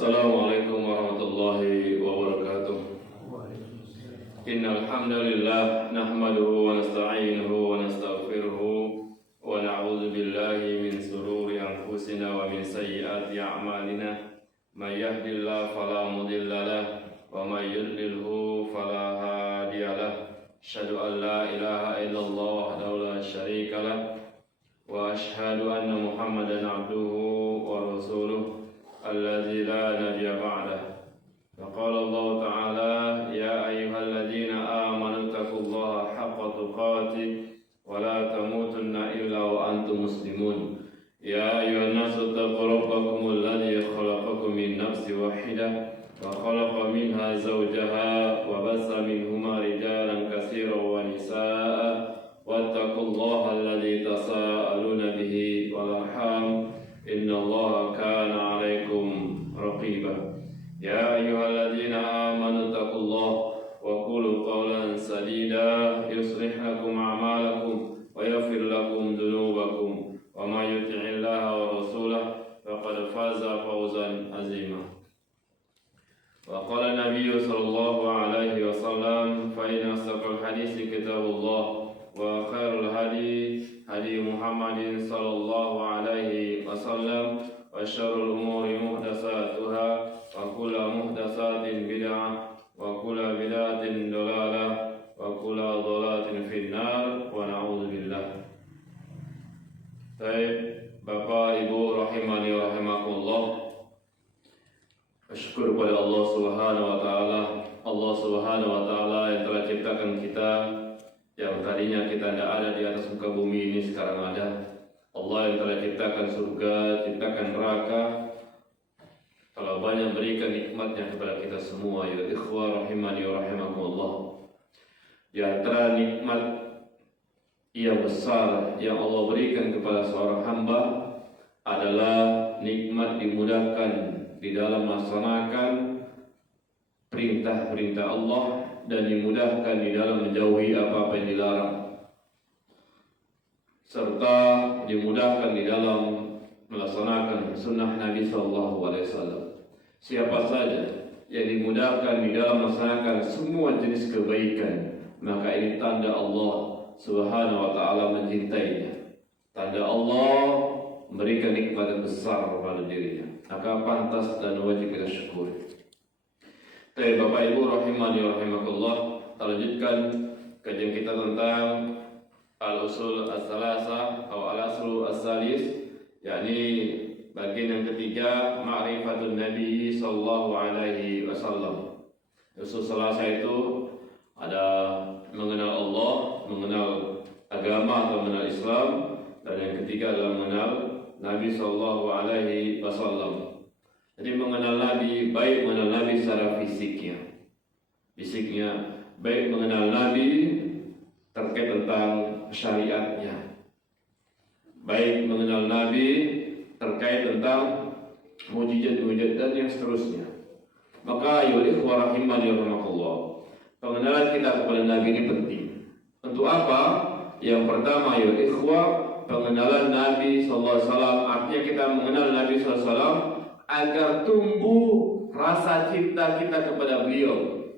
Assalamualaikum warahmatullahi wabarakatuh. Innal hamdalillah nahmaduhu wa nasta'inuhu wa nastaghfiruhu wa na'udzu billahi min shururi anfusina wa min sayyiati a'malina. May yahdihillahu fala mudilla lahu wa may yudlilhu fala hadiya lahu. Asyhadu an la ilaha illallah wahdahu la syarika lahu wa asyhadu anna Muhammadan abduhu wa rasuluh الذي لا نبي بعده. فقال الله تعالى يا أيها الذين آمنوا اتقوا الله حق تقاته ولا تموتن إلا وأنتم مسلمون. يا أيها الناس اتقوا ربكم الذي خلقكم من نفس واحدة وخلق منها زوجها وبث منهما رجالا كثيرا ونساء واتقوا الله الذي تساءلون به والأرحام إن الله كان عليكم رقيبا. يا أيها الذين آمنوا اتقوا الله وقولوا قولا سديدا يصلح لكم أعمالكم ويغفر لكم ذنوبكم ومن يطع الله ورسوله فقد فاز فوزا عظيما. وقال النبي صلى الله عليه وسلم فإن أصدق الحديث كتاب الله وخير الهدي هدي محمد صلى الله عليه وسلم وشر الأمور محدثاتها وكل محدثات بدعة وكل بدعة ضلالة وكل ضلالة في النار ونعوذ بالله. Baik, Bapak Ibu rahimani wa rahimakumullah. Syukur kepada Allah Subhanahu wa taala. Allah Subhanahu wa taala yang telah ciptakan kita, yang tadinya kita tidak ada di atas muka bumi ini sekarang ada. Allah yang telah ciptakan surga, ciptakan neraka, telah banyak berikan nikmatnya kepada kita semua. Ya ikhwah rahimani wa rahimakumullah. Di antara nikmat yang besar yang Allah berikan kepada seorang hamba adalah nikmat dimudahkan di dalam melaksanakan perintah-perintah Allah dan dimudahkan di dalam menjauhi apa-apa yang dilarang, serta dimudahkan di dalam melaksanakan sunnah Nabi SAW. Siapa saja yang dimudahkan di dalam melaksanakan semua jenis kebaikan, maka ini tanda Allah Subhanahu wa taala mencintainya. Tanda Allah memberikan nikmat yang besar kepada dirinya. Maka pantas dan wajib kita syukuri. Baik Bapak Ibu rahimani wa rahimakumullah, kita lanjutkan kajian kita tentang al-usul as-salasa atau al-aslu as-salis, yakni bagian yang ketiga, ma'rifatun Nabi sallallahu alaihi wasallam. Usul salasa itu ada mengenal Allah, mengenal agama atau mengenal Islam, dan yang ketiga adalah mengenal Nabi sallallahu alaihi wasallam. Jadi mengenal Nabi, baik mengenal Nabi secara fisiknya, baik mengenal Nabi terkait tentang syariatnya, baik mengenal Nabi terkait tentang mujizat-mujizat dan yang seterusnya. Maka ya ikhwah rahimani wa rahimakumullah, pengenalan kita kepada Nabi ini penting. Untuk apa? Yang pertama ya ikhwah, pengenalan Nabi sallallahu alaihi wasallam, artinya kita mengenal Nabi sallallahu alaihi wasallam agar tumbuh rasa cinta kita kepada beliau.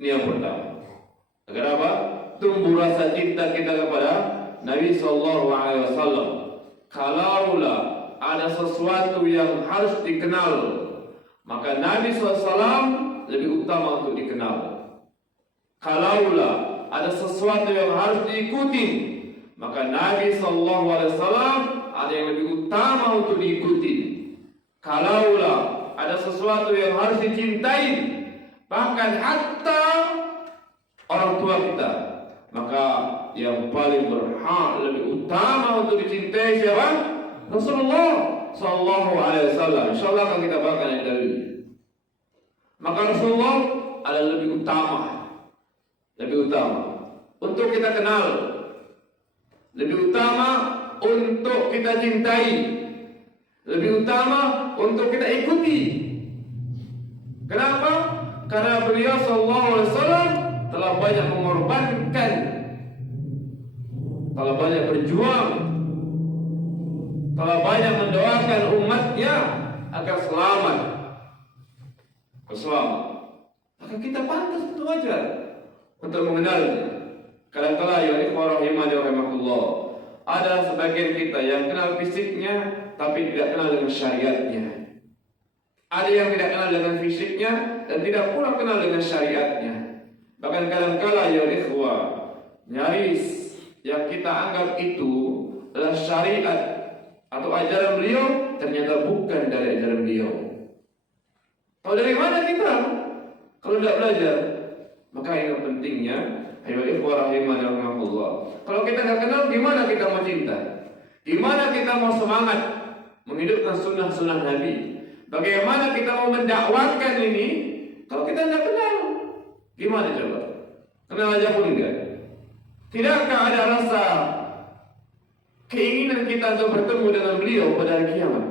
Ini yang pertama. Agar apa? Tumbuh rasa cinta kita kepada Nabi sallallahu alaihi wasallam. Kalaulah ada sesuatu yang harus dikenal, maka Nabi sallallahu alaihi wasallam lebih utama untuk dikenal. Kalaulah ada sesuatu yang harus diikuti, maka Nabi sallallahu alaihi wasallam ada yang lebih utama untuk diikuti. Kalaulah ada sesuatu yang harus dicintai, bahkan hatta orang tua kita, maka yang paling berhak lebih utama untuk dicintai siapa? Rasulullah sallallahu alaihi wasallam. Insyaallah akan kita bahas dari. Maka Rasulullah adalah lebih utama untuk kita kenal, lebih utama untuk kita cintai, lebih utama untuk kita ikuti. Kenapa? Karena beliau sallallahu alaihi wasallam telah banyak mengorbankan, telah banyak berjuang, telah banyak mendoakan umatnya agar selamat Islam, maka kita pantas untuk wajar untuk mengenalnya. Kadang-kala ya ikhwah rahimani rahimakumullah, ada sebagian kita yang kenal fisiknya tapi tidak kenal dengan syariatnya. Ada yang tidak kenal dengan fisiknya dan tidak pula kenal dengan syariatnya. Bahkan kadang-kala ya ikhwah, nyaris yang kita anggap itu adalah syariat atau ajaran beliau ternyata bukan dari ajaran beliau. Tahu dari mana kita? Kalau tidak belajar, maka yang pentingnya, ayo ikhwah rahimani rahimakumullah. Kalau kita nggak kenal, gimana kita mau cinta? Gimana kita mau semangat menghidupkan sunnah-sunnah Nabi? Bagaimana kita mau mendakwakan ini? Kalau kita nggak kenal, gimana coba? Kenal aja pun enggak. Tidakkah ada rasa keinginan kita untuk bertemu dengan beliau pada hari kiamat?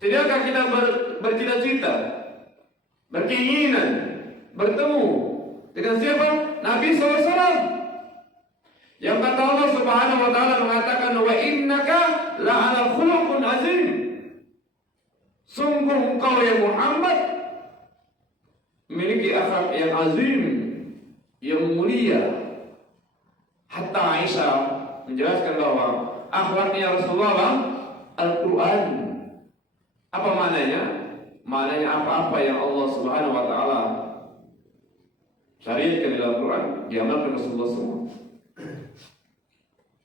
Tidakkah kita bercita-cita, berkeinginan bertemu dengan siapa? Nabi SAW. Yang kata Allah Subhanahu wa taala mengatakan, wa innaka la'ala khuluqun azim. Sungguh engkau ya Muhammad memiliki akhlak yang azim, yang mulia. Hatta Aisyah menjelaskan bahwa akhlaknya Rasulullah Al-Quran. Apa maknanya? Maknanya apa-apa yang Allah Subhanahu wa taala syariatkan dalam Quran diamalkan Rasulullah semua.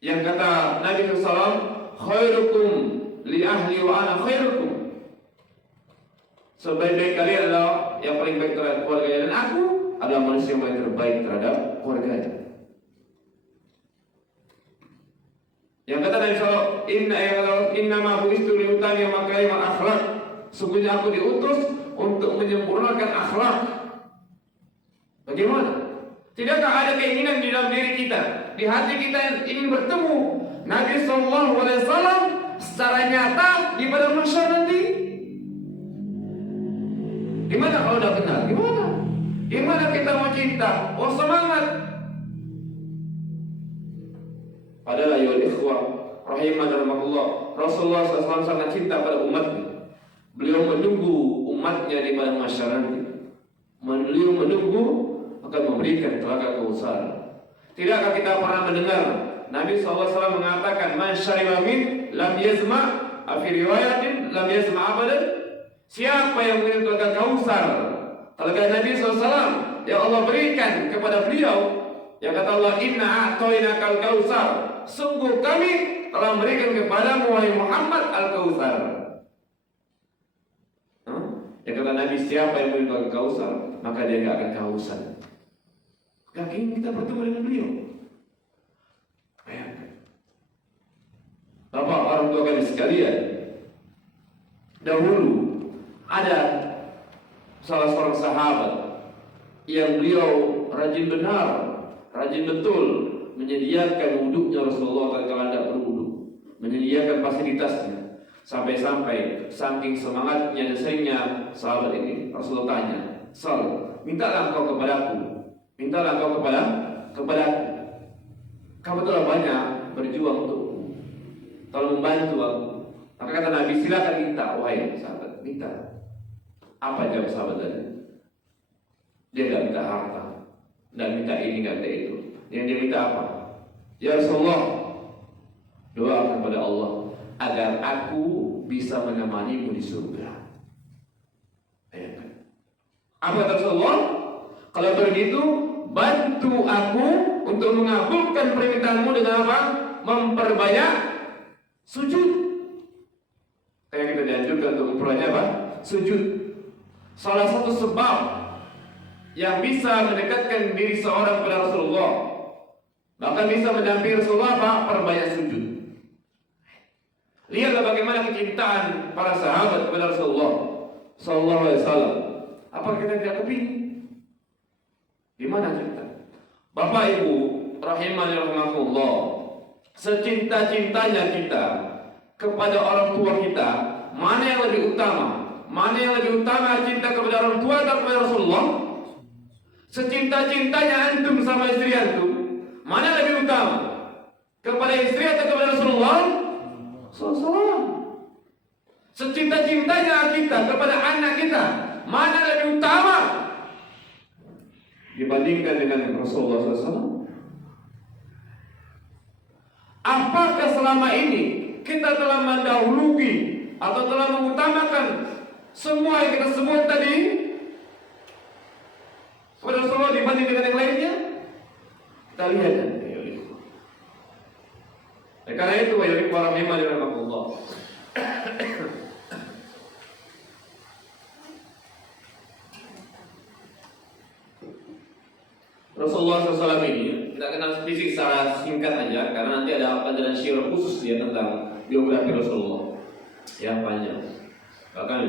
Yang kata Nabi SAW, khairukum li ahli wa ana khairukum. Sebaik-baik kalian adalah yang paling baik terhadap keluarga dan aku adalah manusia yang paling terbaik terhadap keluarganya. Yang kata Nabi SAW, inna ma bu'istu liutani makarim al-akhlaq. Sungguhnya aku diutus untuk menyempurnakan akhlak. Bagaimana? Tidakkah ada keinginan di dalam diri kita, di hati kita yang ingin bertemu Nabi SAW secara nyata di padang mahsyar nanti? Gimana kalau udah kenal? Gimana kita mau cinta? Oh semangat. Padahal ya ikhwah rahimah dan rahmatullah, Rasulullah SAW sangat cinta pada umatnya. Beliau menunggu umatnya di padang mahsyar nanti. Beliau menunggu akan memberikan telaga Kautsar. Tidakkah kita pernah mendengar Nabi SAW mengatakan, man syariba min lam yazma, fi riwayatin lam yazma abadan. Siapa yang minum telaga Kautsar, telaga Nabi SAW yang Allah berikan kepada beliau, yang kata Allah, inna a'tainakal Kautsar, sungguh kami telah memberikan kepadamu wahai Muhammad al-Kautsar. Yang kata Nabi, siapa yang minum telaga Kautsar, maka dia tidak akan kehausan. Gak ingin kita bertemu dengan beliau. Bayangkan, Bapak orang tua kami sekalian, dahulu ada salah seorang sahabat yang beliau rajin benar, rajin betul menyediakan wuduknya Rasulullah kalau tidak berwuduk, menyediakan fasilitasnya. Sampai-sampai saking semangatnya dan seringnya sahabat ini, Rasulullah tanya, Sal, mintalah engkau kepadaku, mintalah engkau kepadaku. Kamu telah banyak berjuang untukku, telah membantu aku. Maka kata Nabi, silakan minta, wahai sahabat, minta. Apa jawab sahabat tadi? Dia tidak minta harta, tidak minta ini, tidak minta itu. Yang dia minta apa? Ya Rasulullah, doakan kepada Allah agar aku bisa menemanimu di surga. Apa kata Rasulullah? Kalau begitu, bantu aku untuk mengabulkan permintaanmu dengan apa? Memperbanyak sujud. Kayak kita dianjurkan untuk memperbanyak apa? Sujud. Salah satu sebab yang bisa mendekatkan diri seorang kepada Rasulullah, bahkan bisa mendampingi Rasulullah apa? Perbanyak sujud. Lihatlah bagaimana kecintaan para sahabat kepada Rasulullah Sallallahu Alaihi Wasallam. Apa kita tidak kepingin? Gimana cinta? Bapak Ibu rahimani rahimakumullah, secinta-cintanya kita kepada orang tua kita, mana yang lebih utama? Mana yang lebih utama, cinta kepada orang tua atau kepada Rasulullah? Secinta-cintanya antum sama istri antum, mana yang lebih utama? Kepada istri atau kepada Rasulullah? Sallallahu. Secinta-cintanya kita kepada anak kita, mana lebih utama dibandingkan dengan Rasulullah SAW? Apakah selama ini kita telah mendahului atau telah mengutamakan semua yang kita sebut tadi kepada Rasulullah dibanding dengan yang lainnya? Kita lihat nanti. Karena itu wajib para imam rahimahullah. Rasulullah SAW ini kita kenal fisik secara singkat aja, karena nanti ada pelajaran syiar khusus dia tentang biografi Rasulullah. Ya panjang. Bahkan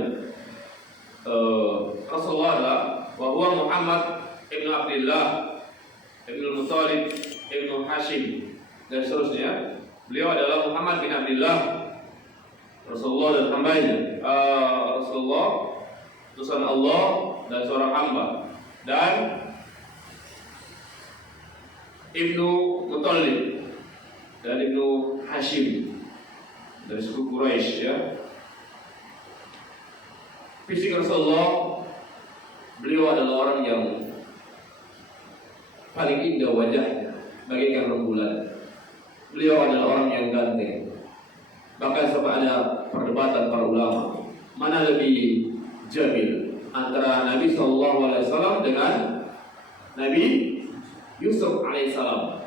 Rasulullah adalah bahwa Muhammad ibnu Abdullah ibnu Muttalib ibnu Hashim dan seterusnya. Beliau adalah Muhammad bin Abdullah, Rasulullah dan hambanya. Rasulullah utusan Allah dan seorang hamba. Dan Ibnu Muttalib dan Ibnu Hashim dari suku Quraisy, ya. Fisik Rasulullah, beliau adalah orang yang paling indah wajahnya, bagaikan rembulan. Beliau adalah orang yang ganteng. Bahkan sampai ada perdebatan para ulama, mana lebih jamil antara Nabi SAW dengan Nabi Yusuf alaihissalam.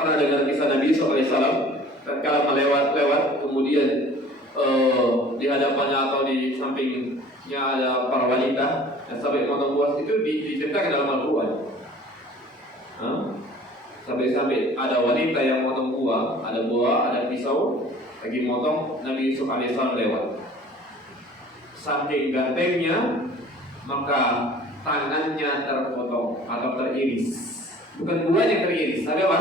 Pernah dengar kisah Nabi Yusuf alaihissalam? Tatkala melewat kemudian di hadapannya atau di sampingnya ada para wanita yang sampai potong buah, itu diceritakan dalam Al-Quran. Sampai ada wanita yang potong buah, ada buah, ada pisau, lagi motong, Nabi Yusuf alaihissalam lewat. Saking gantengnya, maka tangannya terpotong atau teriris. Bukan buahnya yang teriris, tapi apa?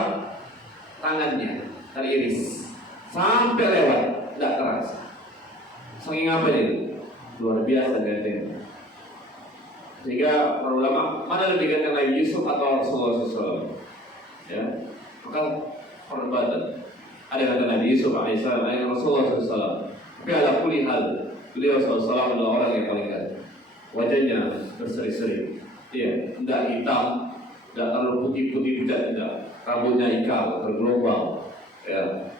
Tangannya teriris sampai lewat, tidak terasa. Saking apa itu? Luar biasa gantengnya. Sehingga para ulama, mana lebih ganteng Nabi Yusuf atau Rasulullah SAW? Ya, maka perdebatan. Ada kata Nabi Yusuf alaihissalam, ada Rasulullah SAW. Tapi ala kulli hal, beliau SAW adalah orang yang paling ganteng. Wajahnya berseri-seri, iya, tidak hitam, tidak terlalu putih-putih, tidak. Rambutnya ikal, tergelombang, ya.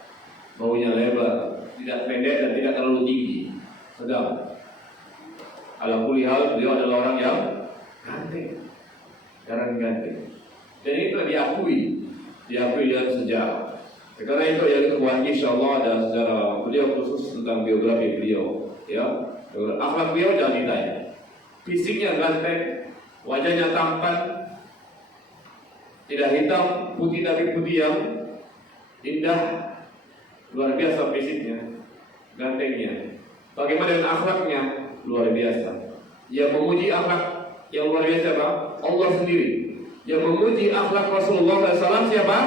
Baunya lebar, tidak pendek dan tidak terlalu tinggi, sedang. Ala kulli hal, beliau adalah orang yang ganteng, jarang ganteng. Dan itu diakui dalam sejarah. Karena itu yang kedua, insyaallah ada sejarah beliau khusus tentang biografi beliau, ya. Akhlak beliau jangan ditanya. Fisiknya ganteng, wajahnya tampan, tidak hitam, putih tapi putih yang indah, luar biasa fisiknya, gantengnya. Bagaimana dengan akhlaknya? Luar biasa. Yang memuji akhlak yang luar biasa apa? Allah sendiri. Yang memuji akhlak Rasulullah SAW siapa?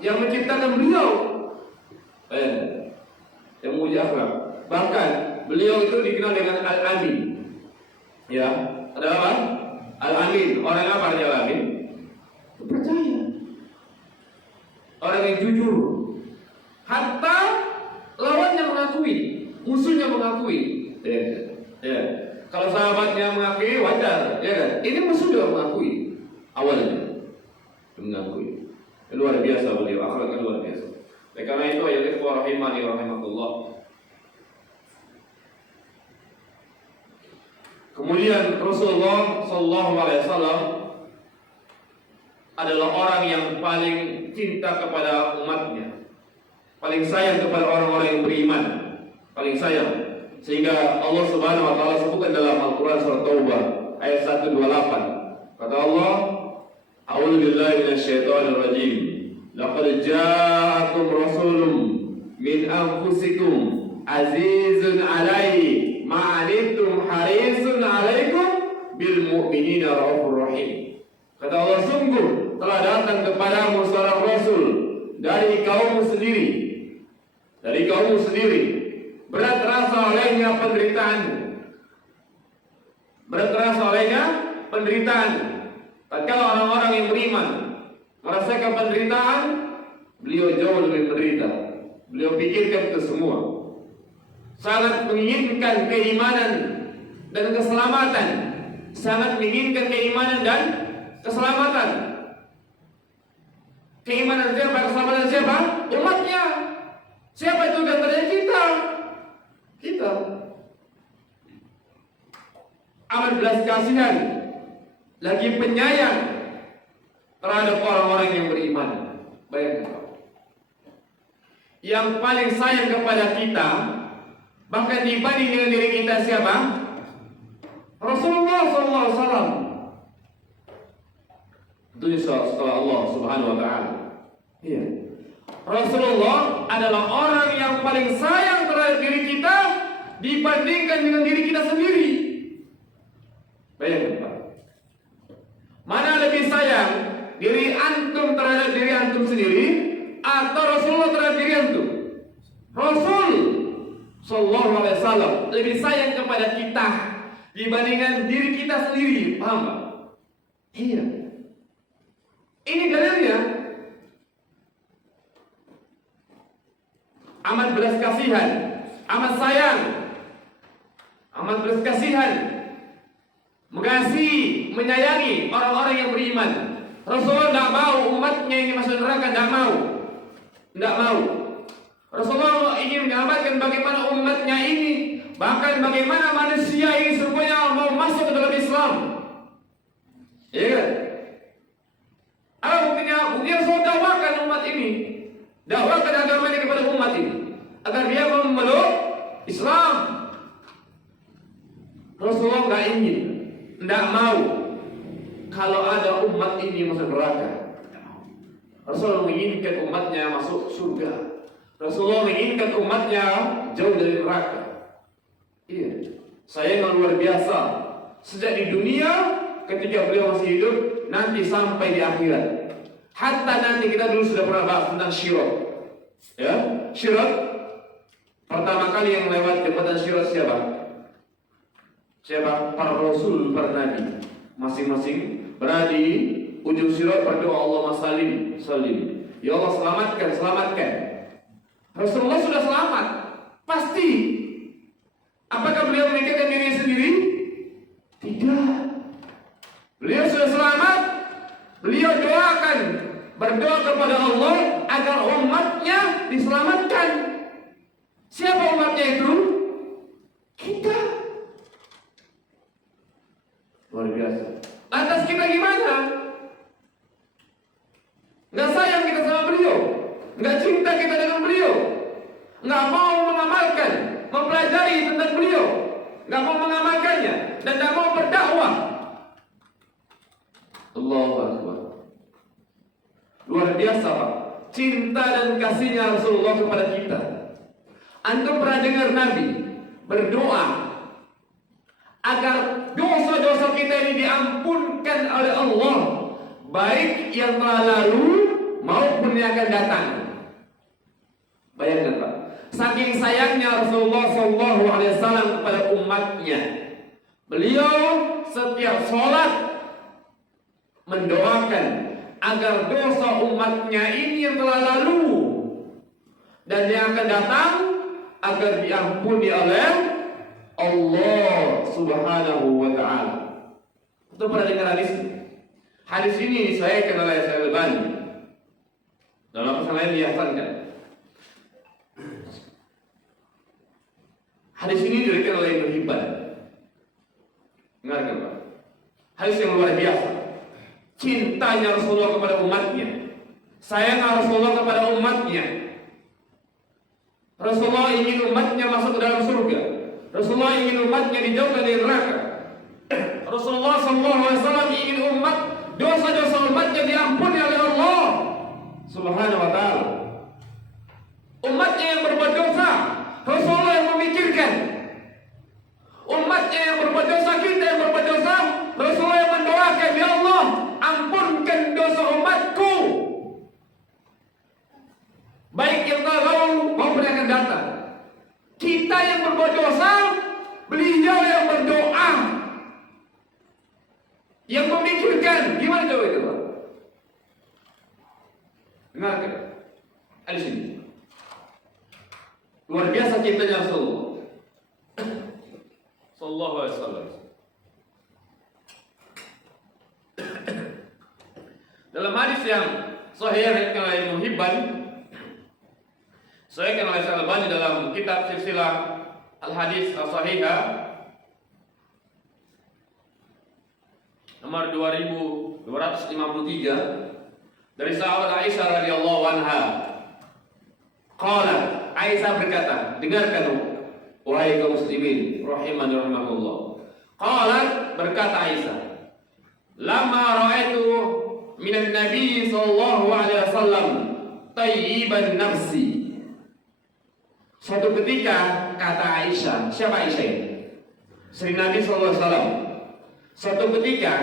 Yang menciptakan beliau. Yang memuji akhlak. Bahkan beliau itu dikenal dengan Al-Amin. Ya, ada apa? Al-Amin. Orang apa artinya Al-Amin? Percaya. Orang yang jujur. Hatta lawannya mengakui, musuhnya mengakui. Ya. Kalau sahabatnya mengakui wajar, ya kan? Ini musuh juga mengakui. Awalnya mengakui. Luar biasa beliau, akhlaknya luar biasa. Karena itu ya ikhwah rahimani rahimakumullah. Kemudian Rasulullah SAW adalah orang yang paling cinta kepada umatnya, paling sayang kepada orang-orang yang beriman, paling sayang. Sehingga Allah Subhanahu wa taala sebutkan dalam Al-Qur'an surah Taubah ayat 128. Kata Allah, "A'udzu billahi minasyaitonir rajim. Laqad ja'akum rasulun min anfusikum azizun 'alaihi ma 'anittum harisun 'alaikum bil mu'minina raufur rahim." Kata Allah, sungguh telah datang kepadamu seorang rasul dari kaummu sendiri. Dari kaummu sendiri. Berat terasa olehnya penderitaan. Berat terasa olehnya penderitaan. Tatkala orang-orang yang beriman merasakan penderitaan, beliau jauh lebih menderita. Beliau pikirkan itu semua. sangat menginginkan keimanan dan keselamatan, sangat menginginkan keimanan dan keselamatan. Keimanan siapa? Keselamatan siapa? Umatnya. Siapa itu? Antaranya kita. Kita amat belas kasihan, lagi penyayang terhadap orang-orang yang beriman. Bayangkan, yang paling sayang kepada kita, bahkan dibanding dengan diri kita siapa? Rasulullah SAW. Itu setelah Allah Subhanahu Wa Taala. Iya. Rasulullah adalah orang yang paling sayang terhadap diri kita dibandingkan dengan diri kita sendiri. Bayangkan Pak, mana lebih sayang, diri antum terhadap diri antum sendiri atau Rasulullah terhadap diri antum? Rasul Sallallahu Alaihi Wasallam lebih sayang kepada kita dibandingkan diri kita sendiri. Paham Pak? Iya. Ini dalilnya. Amat belas kasihan, amat sayang, amat belas kasihan, mengasihi, menyayangi orang-orang yang beriman. Rasulullah tidak mau umatnya ini masuk neraka, tidak mau, tidak mau. Rasulullah ingin menyelamatkan bagaimana umatnya ini, bahkan bagaimana manusia ini semuanya mau masuk ke dalam Islam. Iya kan? Apa buktinya? Buktinya Rasul dakwakan umat ini, dakwakan agama ini kepada umat ini agar dia memeluk Islam. Rasulullah nggak ingin, tidak mau kalau ada umat ini masuk neraka. Rasulullah menginginkan umatnya masuk surga. Rasulullah menginginkan umatnya jauh dari neraka. Iya, sayang luar biasa. Sejak di dunia, ketika beliau masih hidup, nanti sampai di akhirat. Hatta nanti kita dulu sudah pernah bahas tentang Syirat. Ya, Syirat. Pertama kali yang lewat jembatan Syirat siapa? Siapa? Para Rasul, para Nabi. Masing-masing berada di ujung Syirat berdoa Allahumma salim, salim. Ya Allah selamatkan, selamatkan. Rasulullah sudah selamat, pasti. Apakah beliau memikirkan diri sendiri? Tidak. Beliau sudah selamat. Beliau doakan, berdoa kepada Allah agar umatnya diselamatkan. Siapa umatnya itu? Kita. Luar biasa. Lantas kita gimana? Nggak sayang kita sama beliau, nggak cinta kita dengan beliau, nggak mau mengamalkan, mempelajari tentang beliau, nggak mau mengamalkannya, dan nggak mau berdakwah. Allahu Akbar. Luar biasa Pak, cinta dan kasihnya Rasulullah kepada kita. Antum pernah dengar Nabi berdoa agar dosa-dosa kita ini diampunkan oleh Allah, baik yang telah lalu maupun yang akan datang. Bayangkan Pak, saking sayangnya Rasulullah SAW kepada umatnya, beliau setiap sholat mendoakan agar dosa umatnya ini yang telah lalu dan yang akan datang agar diampuni oleh Allah Subhanahu wa Ta'ala. Itu pernah dengar hadis ini? Hadis ini disahihkan oleh Syekh Al-Albani. Dalam pasal lain dihasankan. Hadis ini diriwayatkan oleh Ibnu Hibban. Dengarkan Pak. Hadis yang luar biasa. Cintanya Rasulullah kepada umatnya, sayang Rasulullah kepada umatnya. Rasulullah ingin umatnya masuk ke dalam surga. Rasulullah ingin umatnya dijauhkan dari neraka. Rasulullah SAW ingin dosa-dosa umatnya diampuni oleh Allah Subhanahu wa Ta'ala. Umatnya yang berbuat dosa, Rasulullah yang memikirkan. Umatnya yang berbuat dosa, kita yang berbuat dosa, Rasulullah yang mendoakan, ya Allah, ampunkan dosa umatku, baik yang telah lalu maupun yang akan datang. Kita yang berbuat dosa, beliau yang berdoa, yang memikirkan. Gimana coba itu Pak? Dengarkan. Ada sini. Luar biasa cintanya Rasulullah. sallallahu alaihi wasallam. Dalam hadis yang sahih riwayat oleh Ibnu Hibban, sahihkan oleh Al-Albani dalam kitab Silsilah Al-Hadis As-Sahihah nomor 2253 dari sahabat Aisyah radhiyallahu anha. Qala, Aisyah berkata, dengarkan wahai kaum muslimin rahimani rahimakumullah. Qala, berkata Aisyah, lama ra'aitu minan nabi sallallahu alaihi wasallam tayyiban nafsi. Suatu ketika, kata Aisyah, siapa Aisyah ini? Sri Nabi sallallahu alaihi wasallam. Suatu ketika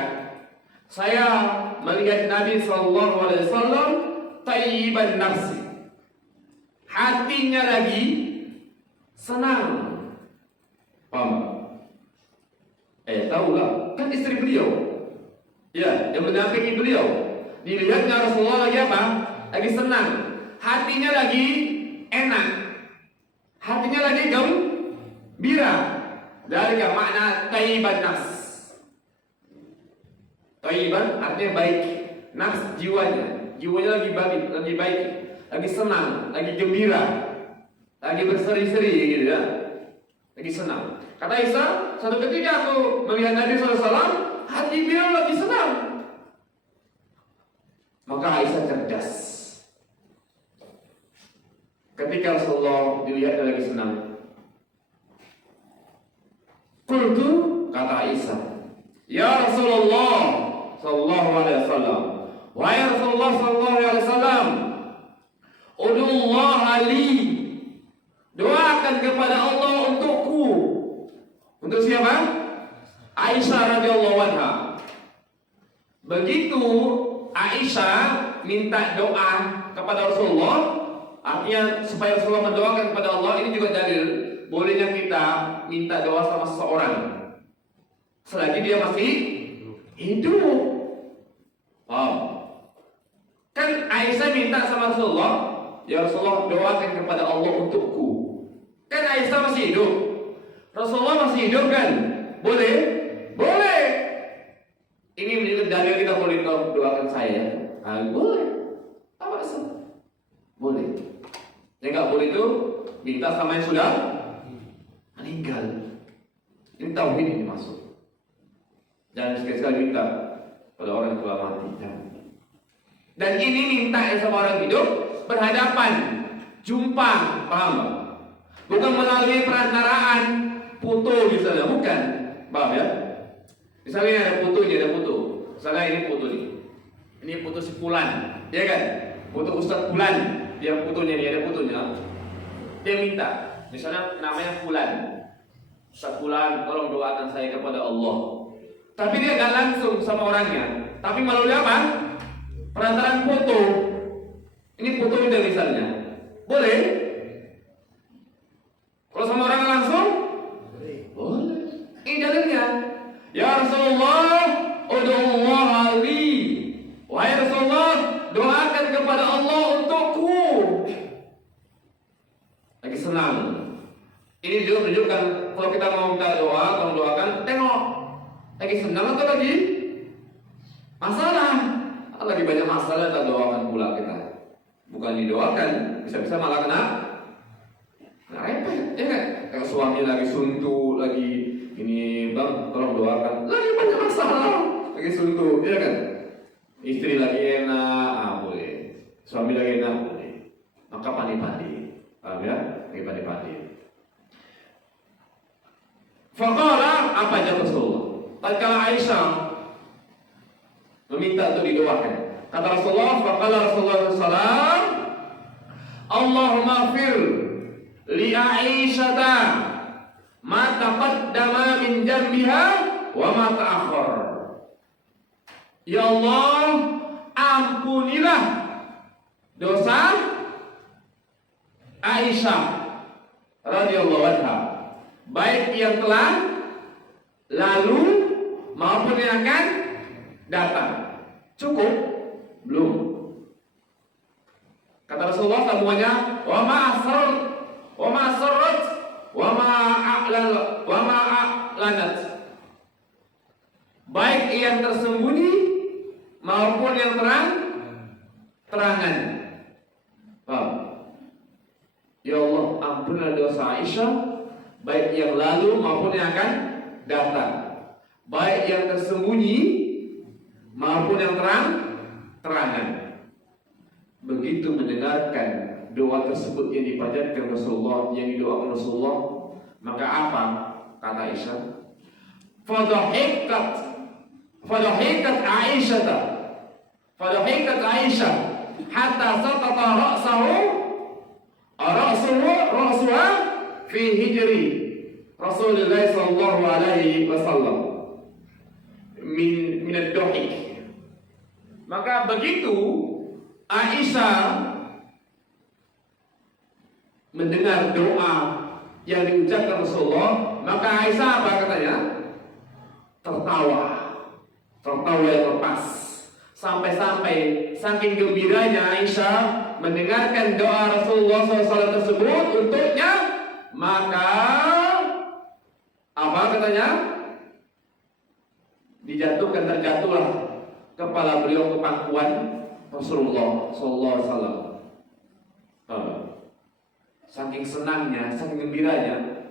saya melihat Nabi sallallahu alaihi wasallam tayyiban nafsi, hatinya lagi senang. Paham? Tahulah, kan istri beliau, ya, yang mendampingi beliau. Dilihatnya Rasulullah lagi apa? Lagi senang, hatinya lagi enak, hatinya lagi gembira. Dari makna tayyiban nafs. Tayyiban artinya baik, nafs jiwanya lagi baik, lagi senang, lagi gembira, lagi berseri-seri gitu ya, lagi senang. Kata Aisyah, suatu ketika aku melihat Nabi SAW, hati beliau lagi senang. Maka Aisyah cerdas. Ketika Rasulullah dilihat lagi senang, qultu, kata Aisyah, ya Rasulullah sallallahu alaihi wasallam, wahai Rasulullah sallallahu alaihi wasallam, ud'ullah li, doakan kepada Allah untukku. Untuk siapa? Aisyah radhiyallahu anha. Begitu Aisyah minta doa kepada Rasulullah, artinya supaya Rasulullah mendoakan kepada Allah. Ini juga dalil bolehnya kita minta doa sama seseorang selagi dia masih hidup. Kan Aisyah minta sama Rasulullah, ya Rasulullah doakan kepada Allah untukku. Kan Aisyah masih hidup, Rasulullah masih hidup kan? Boleh? Boleh. Ini menjadi dalil kita boleh doakan saya. Boleh. Apa sih? Boleh. Yang nggak boleh itu minta sama yang sudah meninggal. Ini tauhid ini masuk. Jangan sekali-sekali minta pada orang yang telah mati. Dan ini minta yang sama orang hidup berhadapan, jumpa, paham? Bukan melalui perantaraan foto misalnya, bukan, paham ya? Misalnya ini ada fotonya, ada foto. Misalnya ini foto nih, ini foto si Fulan, ya kan? Foto Ustadz Fulan, dia fotonya nih, ada fotonya. Dia minta, misalnya namanya Fulan, Ustadz Fulan, tolong doakan saya kepada Allah. Tapi dia gak langsung sama orangnya, tapi melalui apa? Perantaraan foto. Ini foto udah misalnya, boleh? Kalau sama orang langsung, boleh. Ini dalilnya. Ya Rasulullah, ud'ullah li. Wahai Rasulullah, doakan kepada Allah untukku. Lagi senang. Ini juga menunjukkan kalau kita mau minta doa, kalau doakan, tengok. Lagi senang atau lagi masalah? Lagi banyak masalah, kita doakan pula kita. Bukan didoakan, bisa-bisa malah kena repot, ya kan? Kalau suami lagi suntuk, lagi ini bang, tolong doakan. Lagi banyak masalah, lagi suntuk, ya kan? Istri lagi enak, boleh. Suami lagi enak, boleh. Maka padi-padi, paham ya? Lagi padi-padi. Faqala, apa jawab Rasulullah? Tatkala Aisyah meminta untuk didoakan, kata Rasulullah, faqala Rasulullah SAW, Allahumma fir li Aisyata ma taqaddama min jambiha wa ma ta'akhkhar. Ya Allah, ampunilah dosa Aisyah radhiyallahu anha, baik yang telah lalu maupun yang akan datang. Cukup? Belum. Kata Rasulullah semuanya, wa ma asrar, wa ma asrat, wa ma a'lanat. baik yang tersembunyi maupun yang terangan. Paham? Ya Allah, ampunilah dosa Aisyah, baik yang lalu maupun yang akan datang, baik yang tersembunyi maupun yang terangan. Begitu mendengarkan doa tersebut yang dipanjatkan Rasulullah, yang didoakan Rasulullah, maka apa kata Aisyah? Fadahikat Aisyah hatta saqata ra'suha fi hijri Rasulullah sallallahu alaihi wasallam min ad-dhahik. Maka begitu Aisyah mendengar doa yang diucapkan Rasulullah, maka Aisyah apa katanya? Tertawa yang lepas. Sampai-sampai saking gembiranya Aisyah mendengarkan doa Rasulullah SAW tersebut untuknya, maka apa katanya? Terjatuhlah kepala beliau ke pangkuan Rasulullah SAW. Saking senangnya, saking gembiranya,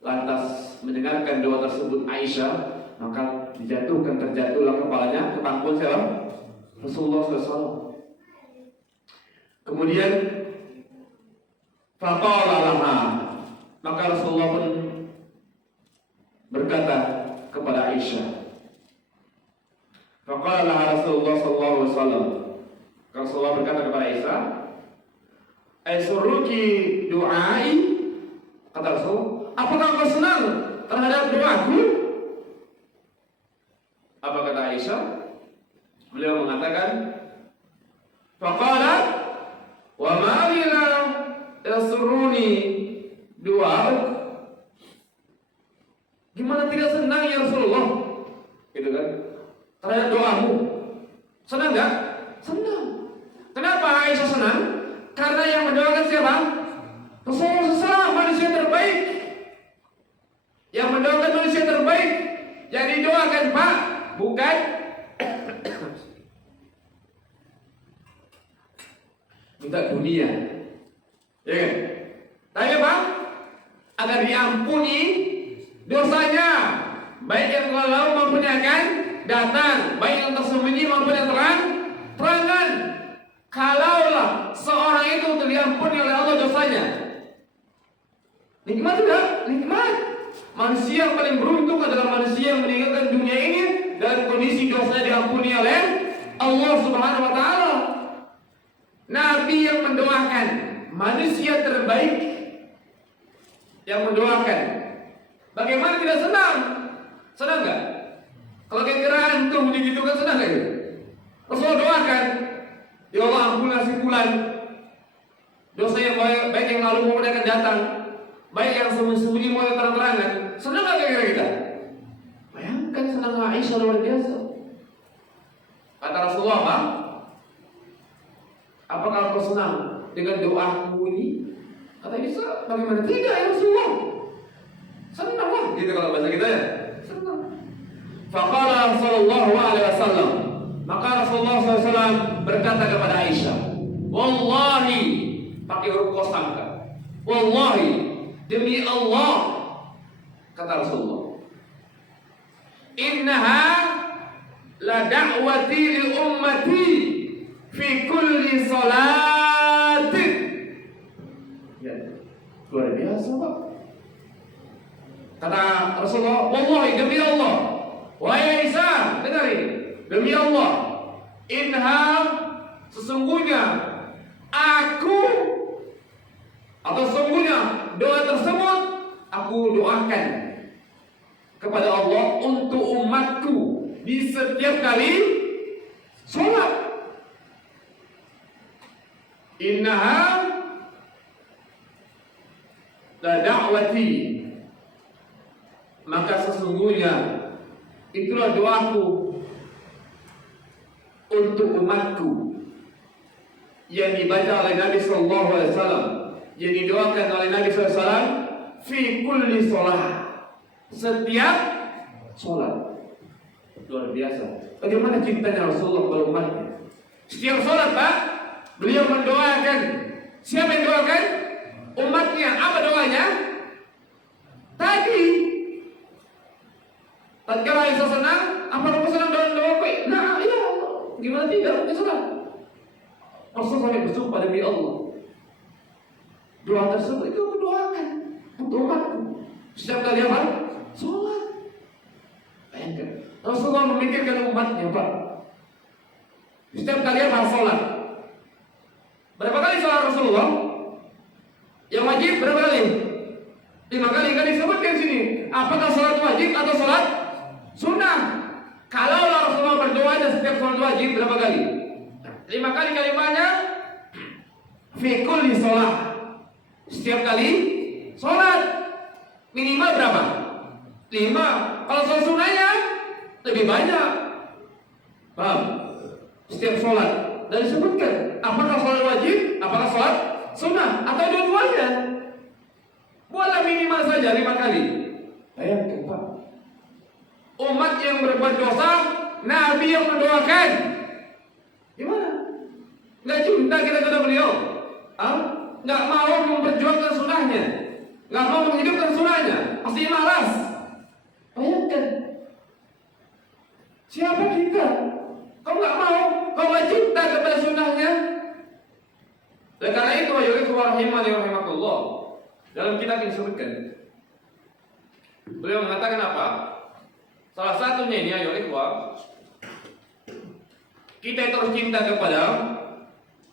lantas mendengarkan doa tersebut Aisyah, maka terjatuhlah kepalanya ke pangkuan siapa? Rasulullah SAW. Kemudian faqala laha, maka Rasulullah pun berkata kepada Aisyah. Faqala laha Rasulullah SAW. Rasulullah berkata kepada Aisyah, "Aisyuruki du'ai?" Kata Rasul, "Apakah engkau senang terhadap doaku?" Apa kata Aisyah? Beliau mengatakan, "Faqalat wa ma lila yasurruni du'auk." Gimana tidak senang ya Rasulullah? Gitu kan? Terhadap doamu. Senang enggak? Senang. Kenapa Aisyah senang? Karena yang mendoakan siapa? Rasulullah SAW, manusia terbaik. Yang mendoakan manusia terbaik. Yang didoakan Pak, bukan minta dunia, ya kan? Tapi apa? Agar diampuni dosanya, baik yang lalu maupun yang akan datang, baik yang tersembunyi maupun yang terangan. Kalaulah seorang itu diampuni oleh Allah dosanya, nikmat tidak? Nikmat. Manusia yang paling beruntung adalah manusia yang meninggalkan dunia ini dalam kondisi dosanya diampuni oleh Allah Subhanahu wa Ta'ala. Nabi yang mendoakan, manusia terbaik yang mendoakan. Bagaimana tidak senang? Senang nggak? Kalau kira-kira antum begitu kan senang nggak? Rasulullah doakan, ya Allah ampunilah si fulan, dosa yang baik yang lalu maupun yang akan datang, baik yang sembunyi maupun yang terang-terangan. Senang nggak kira-kira kita? Bayangkan senang Aisyah luar biasa. Kata Rasulullah apa? Apakah engkau senang dengan doaku ini? Kata Aisyah, bagaimana tidak ya Rasulullah? Senang lah, gitu kalau bahasa kita ya. Senang. Faqala sallallahu alaihi wasallam, maka Rasulullah SAW berkata kepada Aisyah, "Wallahi," pakai huruf qasam kan? "Wallahi, demi Allah," kata Rasulullah, "Innaha la da'wati li ummati fi kulli salatin." Ya, luar biasa Pak. Kata Rasulullah, "Wallahi, demi Allah, wahai Aisyah, dengarin, demi Allah, inha, sesungguhnya aku, atau sesungguhnya doa tersebut aku doakan kepada Allah untuk umatku di setiap kali sholat. Innaha la da'wati, maka sesungguhnya itulah doaku untuk umatku yang dibaca oleh Nabi Sallallahu Alaihi Wasallam, yang didoakan oleh Nabi Sallallahu Alaihi Wasallam fi kulli sholat, setiap sholat. Luar biasa. Bagaimana cintanya Rasulullah kepada umatnya? Setiap sholat Pak, beliau mendoakan. Siapa yang doakan? Umatnya. Apa doanya? Tadi tatkala Isa senang, apa kamu senang dengan doa baik? Nah, iya. Gimana tidak? Dia senang. Rasul sampai bersumpah demi Allah. Doa tersebut itu mendoakan untuk umatku. Setiap kali apa? Sholat. Bayangkan. Rasulullah memikirkan umatnya Pak. Setiap kali apa? Sholat. Berapa kali sholat Rasulullah? Yang wajib berapa kali? 5 kali kan disebutkan sini. Apakah sholat wajib atau sholat sunnah? Kalau Rasulullah berdoa dan setiap sholat wajib berapa kali? 5 kali kalimatnya fi kulli sholat. Setiap kali sholat minimal berapa? 5. Kalau sholat sunnahnya lebih banyak. Paham? Setiap sholat dan disebutkan apakah sholat wajib, apakah sholat sunnah atau dua-duanya. Buatlah minimal saja 5 kali. Bayangkan Pak, umat yang berbuat dosa, Nabi yang mendoakan. Gimana? Nggak cinta kita kepada beliau? Nggak mau memperjuangkan sunnahnya, nggak mau menghidupkan sunnahnya, pasti malas. Bayangkan, siapa kita? Kau nggak mau, kau nggak cinta kepada sunnahnya. Dan karena itu, ya rahimani rahimakumullah, dalam kitab ini disebutkan, beliau mengatakan apa? Salah satunya ini ayo ikhwah, kita itu harus cinta kepada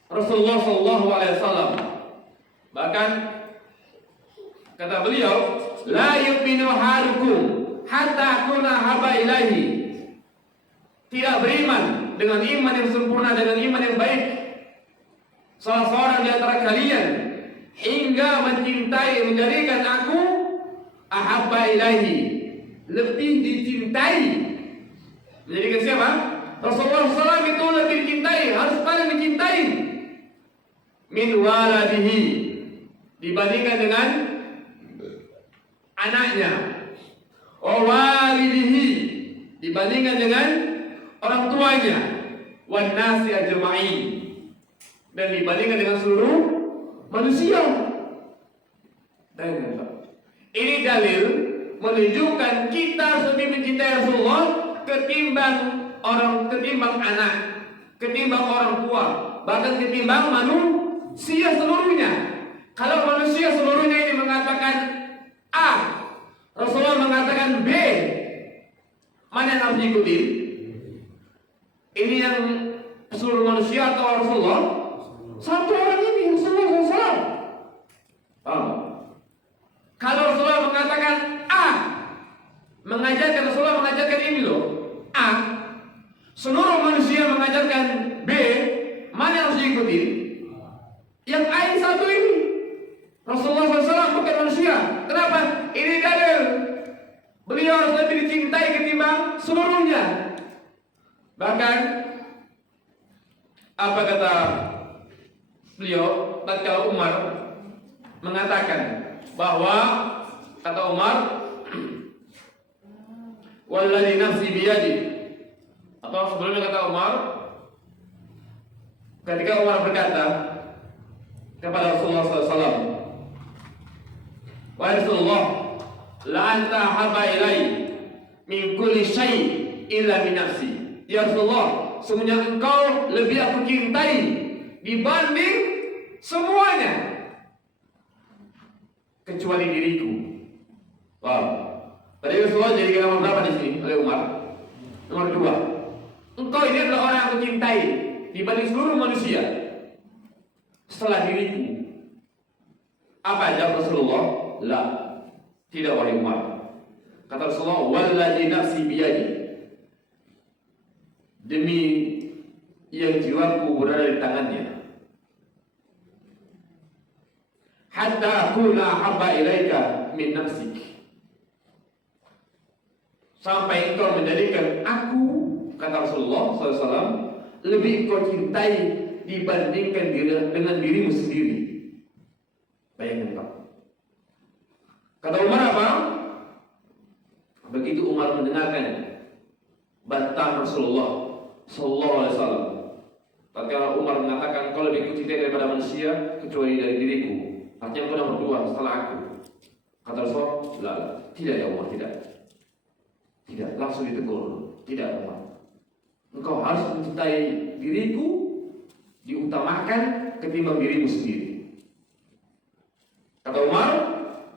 Rasulullah sallallahu alaihi wasallam. Bahkan kata beliau, la yu'minu halukum hatta kuna haba ilahi. Tidak beriman dengan iman yang sempurna, dengan iman yang baik, salah seorang di antara kalian hingga mencintai, menjadikan aku ahabba ilahi, lebih dicintai. Menjadikan siapa? Rasulullah SAW itu lebih dicintai, harus paling dicintai min waladihi, dibandingkan dengan anaknya, wa walidihi, dibandingkan dengan orang tuanya, wan nasi ajma'in, dan dibandingkan dengan seluruh manusia. Dan ini dalil menunjukkan kita lebih mencintai Rasulullah ketimbang anak, ketimbang orang tua, bahkan ketimbang manusia seluruhnya. Kalau manusia seluruhnya ini mengatakan A, Rasulullah mengatakan B, mana yang harus diikuti? Ini yang seluruh manusia atau Rasulullah? Satu orang ini, Rasulullah SAW. Kalau Rasulullah mengatakan A, Rasulullah mengajarkan ini loh, A, seluruh manusia mengajarkan B, mana yang harus diikuti? Yang A yang satu ini. Rasulullah SAW bukan manusia. Kenapa? Ini dalil beliau harus lebih dicintai ketimbang seluruhnya. Bahkan apa kata beliau tatkala Umar mengatakan bahwa, kata Umar, walladzi nafsi biyadi, atau sebelumnya kata Umar, ketika Umar berkata kepada Rasulullah SAW, wahai Rasulullah, la anta haba ilai min kulli syai' illa min nafsi. Ya Rasulullah, semuanya engkau lebih aku cintai dibanding semuanya kecuali diriku. Wow. Tadi Rasulullah jadi nomor berapa di sini oleh Umar? Nomor 2. Engkau ini adalah orang yang aku cintai dibanding seluruh manusia setelah diriku. Apa jawab Rasulullah? La, tidak wahai Umar. Kata Rasulullah, walladzi nafsi biyadi, demi yang jiwaku berada di tangannya, hatta akuna habba ilaika min nafsik, sampai engkau menjadikan aku, kata Rasulullah SAW, lebih kau cintai dibandingkan dengan dirimu sendiri. Bayangkan Pak. Kata Umar apa? Begitu Umar mendengarkan bantahan Rasulullah Sallallahu Alaihi Wasallam. Tatkala Umar mengatakan, "Kau lebih kucintai daripada manusia kecuali dari diriku." Artinya engkau nomor dua setelah aku. Kata Rasulullah, tidak ya Umar, tidak. Tidak, langsung ditegur. Tidak Umar, engkau harus mencintai diriku diutamakan ketimbang dirimu sendiri. Kata Umar,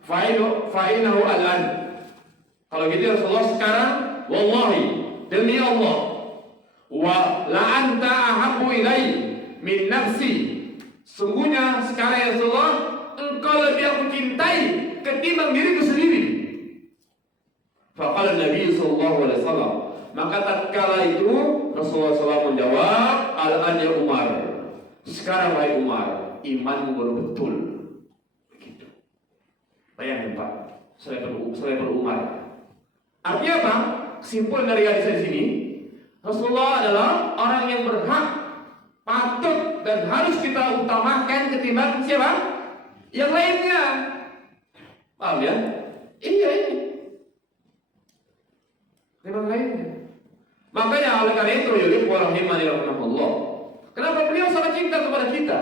fa'inahu al-an. Kalau gitu Rasulullah sekarang, wallahi, demi Allah, wa la anta ahabbu ilai min nafsi. Sungguhnya sekarang ya Rasulullah, engkau lebih aku cintai ketimbang diriku sendiri. Faqala Nabi sallallahu alaihi wasallam. Maka tatkala itu Rasulullah SAW menjawab, al-an ya Umar. Sekarang wahai Umar, imanmu baru betul. Begitu. Bayangkan Pak, selevel Umar. Artinya apa? Kesimpulan dari hadis di sini, Rasulullah adalah orang yang berhak, patut dan harus kita utamakan ketimbang siapa? Yang lainnya. Paham ya? Iya ini. Ketimbang lainnya. Makanya oleh karena itu ya rahimani rahimahullah. Kenapa beliau sangat cinta kepada kita?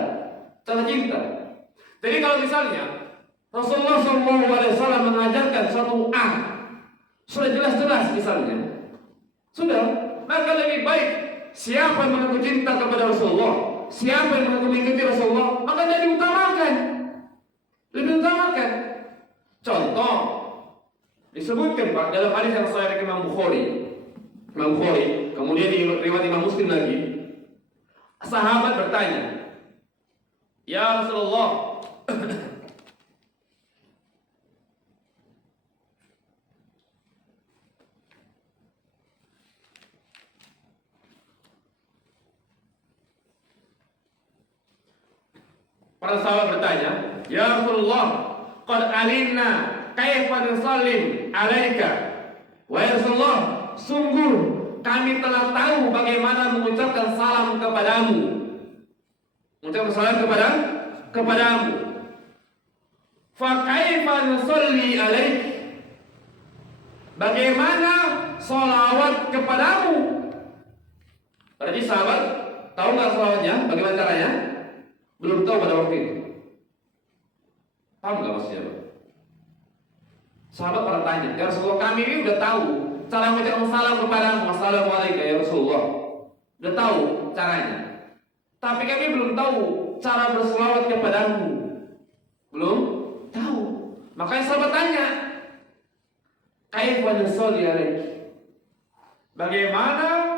Sangat cinta. Jadi kalau misalnya Rasulullah SAW mengajarkan suatu A, sudah jelas-jelas misalnya, sudah, maka lebih baik siapa yang mengaku cinta kepada Rasulullah, siapa yang mengaku mengikuti Rasulullah, maka dia diutamakan, lebih utamakan. Contoh disebutkan Pak dalam hadis yang sahih dari Imam Bukhari, kemudian di riwayat Imam Muslim lagi, sahabat bertanya, ya Rasulullah, para sahabat bertanya, ya Rasulullah, qad alimna kaifa nusallim alaika. Wahai Rasulullah, sungguh kami telah tahu bagaimana mengucapkan salam kepadamu. Mengucapkan salam kepadamu. Fa kaifa nusalli alaik? Bagaimana sholawat kepadamu? Berarti sahabat tahu nggak sholawatnya? Bagaimana caranya? Belum tahu pada waktu itu. Paham nggak maksudnya? Sahabat pada tanya, ya Rasulullah, kami ini udah tahu cara mengucapkan salam kepadamu, assalamualaikum ya Rasulullah. Udah tahu caranya. Tapi kami belum tahu cara berselawat kepadamu. Belum tahu. Makanya sahabat tanya, kaifa nusalli alaik? Bagaimana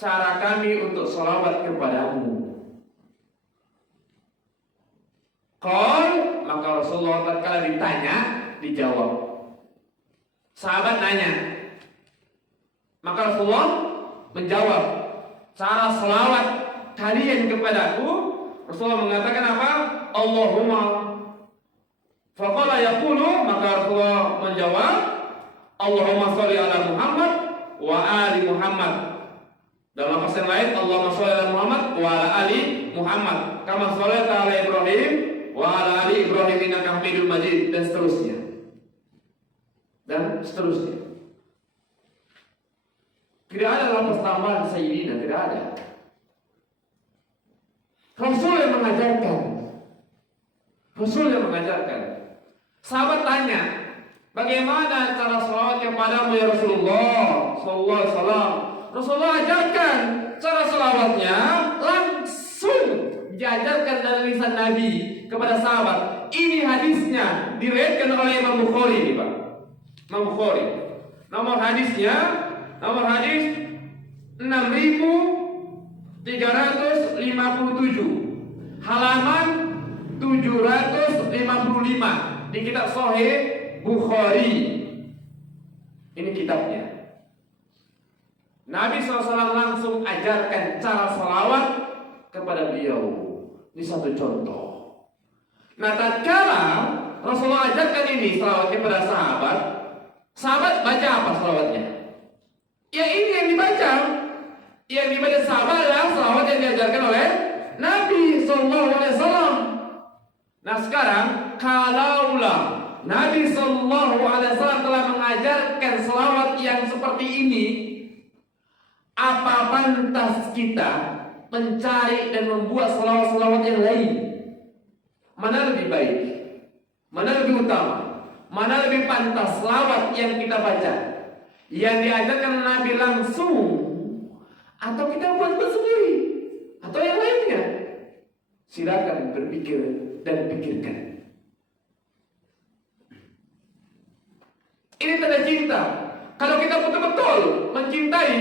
cara kami untuk selawat kepadamu? Qal, maka Rasulullah tatkala ditanya, dijawab. Sahabat nanya, maka Rasulullah menjawab, cara selawat kalian kepadaku. Rasulullah mengatakan apa? Allahumma. Faqala yaqulu, maka Rasulullah menjawab, Allahumma sholli ala Muhammad wa ali Muhammad. Dalam lafaz yang lain, Allahumma sholli ala Muhammad wa ala ali Muhammad, kama shallaita ala Ibrahim wa ala ali Ibrahim innaka Hamidum Majid, dan seterusnya. Tidak ada lafaz tambahan sayyidina, tidak ada. Rasul yang mengajarkan. Sahabat tanya, bagaimana cara selawat kepadamu ya Rasulullah sallallahu alaihi wasallam? Rasulullah ajarkan cara selawatnya, langsung diajarkan dari lisan Nabi kepada sahabat. Ini hadisnya diriwayatkan oleh Imam Bukhari ini, Pak. Imam Bukhari. Nomor hadis 6357, halaman 755 di kitab Sahih Bukhari. Ini kitabnya. Nabi SAW langsung ajarkan cara salawat kepada beliau. Ini satu contoh. Nah, tatkala Rasulullah ajarkan ini salawat kepada sahabat, sahabat baca apa salawatnya? Ya ini yang dibaca. Yang dibaca sahabat adalah salawat yang diajarkan oleh Nabi SAW. Nah sekarang, kalaulah Nabi SAW telah mengajarkan salawat yang seperti ini, apa pantas kita mencari dan membuat selawat-selawat yang lain? Mana lebih baik? Mana lebih utama? Mana lebih pantas selawat yang kita baca, yang diajarkan Nabi langsung, atau kita buat sendiri, atau yang lainnya? Silakan berpikir dan pikirkan. Ini tanda cinta. Kalau kita betul-betul mencintai,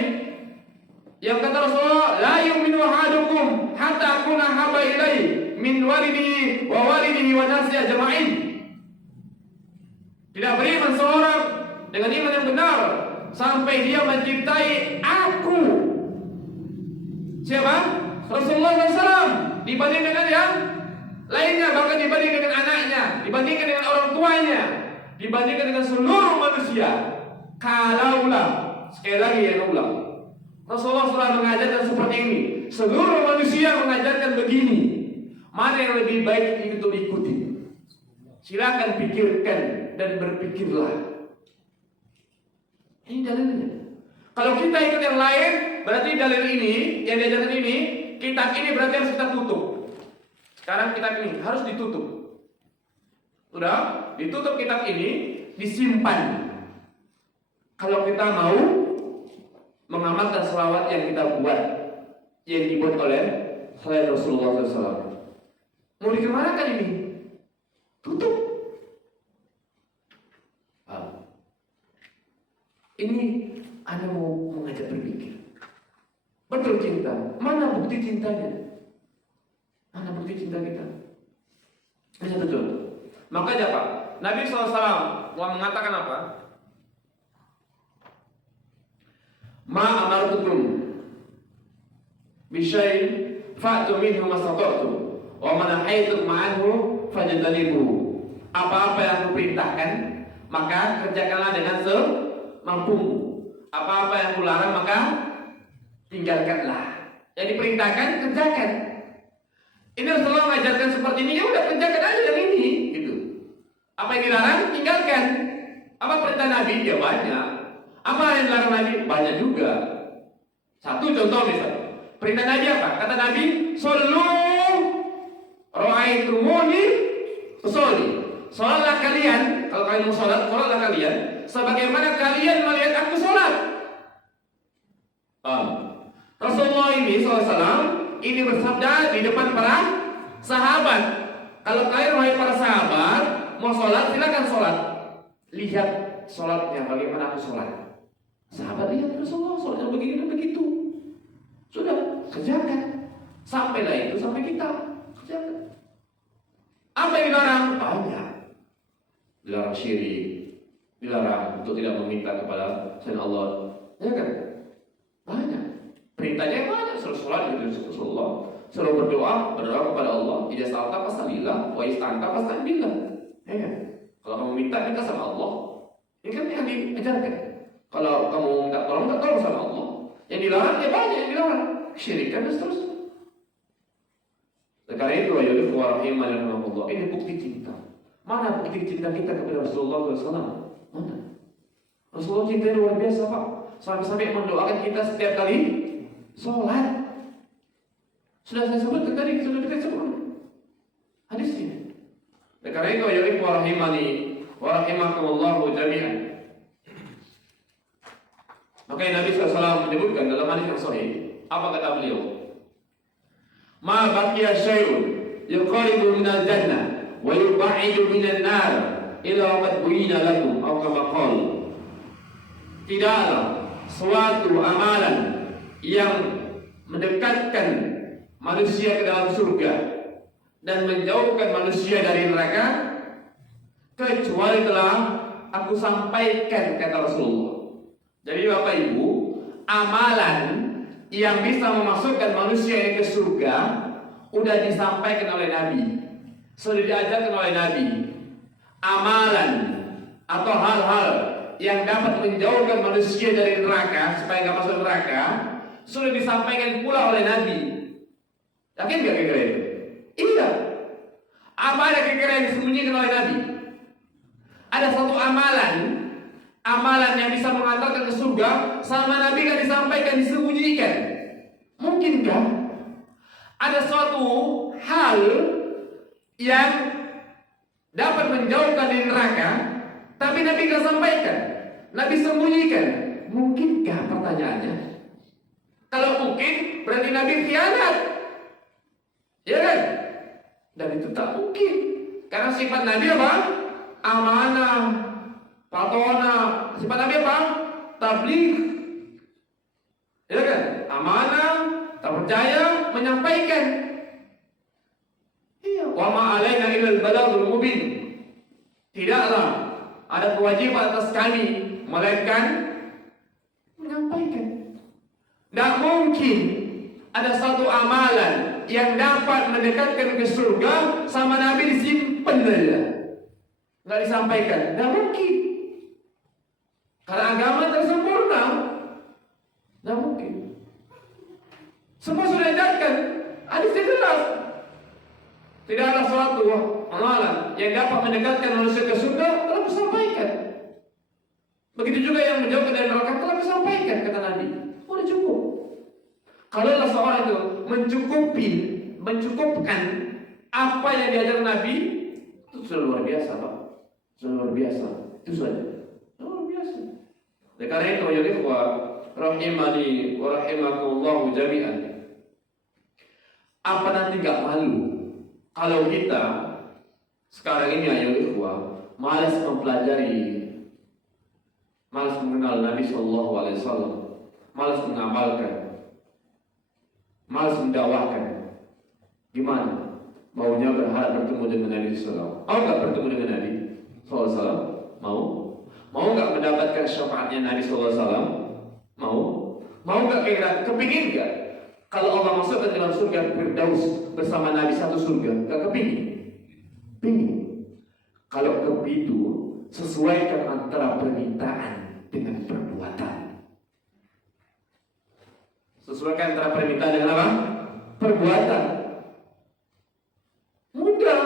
yang kata Rasulullah, la yu'minu ahadukum hatta akuna habba ilaihi min walidihi wa walidihi wa nasi ajma'in. Tidak beriman seorang dengan iman yang benar sampai dia mencintai aku. Siapa? Rasulullah SAW. Dibandingkan dengan yang lainnya, bahkan dibandingkan dengan anaknya, dibandingkan dengan orang tuanya, dibandingkan dengan seluruh manusia. Kalaulah, sekali lagi yang ulang, Rasulullah SAW mengajarkan seperti ini, seluruh manusia mengajarkan begini, mana yang lebih baik untuk diikuti? Silakan pikirkan dan berpikirlah. Ini dalilnya. Kalau kita ikut yang lain, berarti dalil ini yang diajarkan ini, kitab ini berarti harus kita tutup. Sekarang kitab ini harus ditutup. Udah, ditutup kitab ini, disimpan. Kalau kita mau mengamalkan selawat yang kita buat, yang dibuat oleh selain Rasulullah SAW, mau dikemanakan ini? Tutup. Ini Anda mau mengajak berpikir. Betul cinta. Mana bukti cintanya? Mana bukti cinta kita? Ini betul. Makanya Pak, Nabi SAW mengatakan apa? Ma amartukum bisyai'in fa'tu minhu mastata'tu wa man nahaytum ma'anhu fajtanibuhu. Apa-apa yang aku perintahkan, maka kerjakanlah dengan semampumu. Apa-apa yang kularang, maka tinggalkanlah. Yang diperintahkan, kerjakan. Ini Rasulullah mengajarkan seperti ini, ya udah kerjakan aja yang ini, gitu. Apa yang dilarang, tinggalkan. Apa perintah Nabi? Ya banyak. Apa yang dilarang Nabi? Banyak juga. Satu contoh misalnya, perintah Nabi apa? Kata Nabi, "Shollu ra'aitumuni usolli." Sholatlah kalian, kalau kalian mau sholat, sholatlah kalian sebagaimana kalian melihat aku sholat. Rasulullah ini SAW ini bersabda di depan para sahabat. Kalau kalian wahai para sahabat mau sholat, silakan sholat. Lihat sholatnya bagaimana aku sholat. Sahabat lihat Rasulullah sholatnya begini dan begitu. Sudah, kerjakan. Sampailah itu sampai kita kerjakan. Apa yang dilarang? Banyak. Dilarang syirik, dilarang untuk tidak meminta kepada selain Allah, ya kan? Banyak. Perintahnya banyak. Suruh sholat gitu Rasulullah, suruh berdoa kepada Allah. Idza sa'alta fas'alillah wa ista'anta fasta'in billah. Ya kan? Kalau kamu minta sama Allah. Ini kan yang diajarkan. Kalau kamu minta tolong sama Allah. Yang dilarang ya banyak yang dilarang. Syirikan dan seterusnya. Karena itu ayat Allah, ini bukti cinta. Mana bukti cinta kita kepada Rasulullah SAW? Mana? Rasulullah cinta luar biasa Pak. Sampai-sampai mendoakan kita setiap kali sholat. Sudah saya sebutkan tadi, sudah kita sebut hadis ini. Karena itu ayat wa rahimakumullahu jami'an. Maka Nabi SAW menyebutkan dalam hadis yang sahih, apa kata beliau? Ma baqiya syai'un yuqaribu minal jannah wa yub'idu minan nar illa qad bu'ina lakum aw kama qala. Tidaklah suatu amalan yang mendekatkan manusia ke dalam surga dan menjauhkan manusia dari neraka kecuali telah aku sampaikan, kata Rasulullah. Jadi Bapak Ibu, amalan yang bisa memasukkan manusia ini ke surga udah disampaikan oleh Nabi, sudah diajarkan oleh Nabi. Amalan atau hal-hal yang dapat menjauhkan manusia dari neraka supaya nggak masuk neraka sudah disampaikan pula oleh Nabi. Yakin nggak kira-kira itu? Iya. Apa ada kira-kira yang disembunyikan oleh Nabi? Ada satu amalan amalan yang bisa mengantarkan ke surga sama Nabi kan disampaikan, disembunyikan. Mungkinkah ada suatu hal yang dapat menjauhkan dari neraka, tapi Nabi gak sampaikan, Nabi sembunyikan? Mungkinkah pertanyaannya? Kalau mungkin, berarti Nabi khianat, ya kan? Dan itu tak mungkin, karena sifat Nabi apa? Amanah, patona. Sifat Nabi apa? Tabligh, ya kan? Amanah, terpercaya, menyampaikan. Iya. Wa ma alaina illa al-balaghul mubin. Tidaklah ada kewajiban atas kami melainkan menyampaikan. Tidak mungkin ada satu amalan yang dapat mendekatkan ke surga sama Nabi disimpan saja, nggak disampaikan. Tidak mungkin, karena agama tersempurna. Tidak mungkin. Semua sudah dijelaskan, hadisnya jelas. Tidak ada suatu amalan yang dapat mendekatkan manusia ke surga, telah disampaikan. Begitu juga yang menjauhkan dari neraka, telah disampaikan, kata Nabi. Udah cukup. Kalau seorang itu mencukupkan apa yang diajarkan Nabi, itu sudah luar biasa, Pak. Sudah luar biasa. Itu saja. Luar biasa. Oleh karena itu, ya ikhwah, rahimani wa rahimakumullah jami'an. Apa nanti gak malu kalau kita sekarang ini, ayo ikhwah, malas mempelajari, malas mengenal Nabi SAW, malas mengamalkan, malas mendakwahkan? Gimana? Maunya berharap bertemu dengan Nabi SAW? Mau nggak bertemu dengan Nabi SAW? Mau? Mau nggak mendapatkan syafaatnya Nabi SAW? Mau? Mau nggak kepingin nggak? Kalau Allah masukkan dalam surga Firdaus bersama Nabi satu surga, nggak kepingin? Pingin. Kalau kepitu, sesuaikan antara permintaan dengan perbuatan. Sesuaikan antara permintaan dengan apa? Perbuatan. Mudah.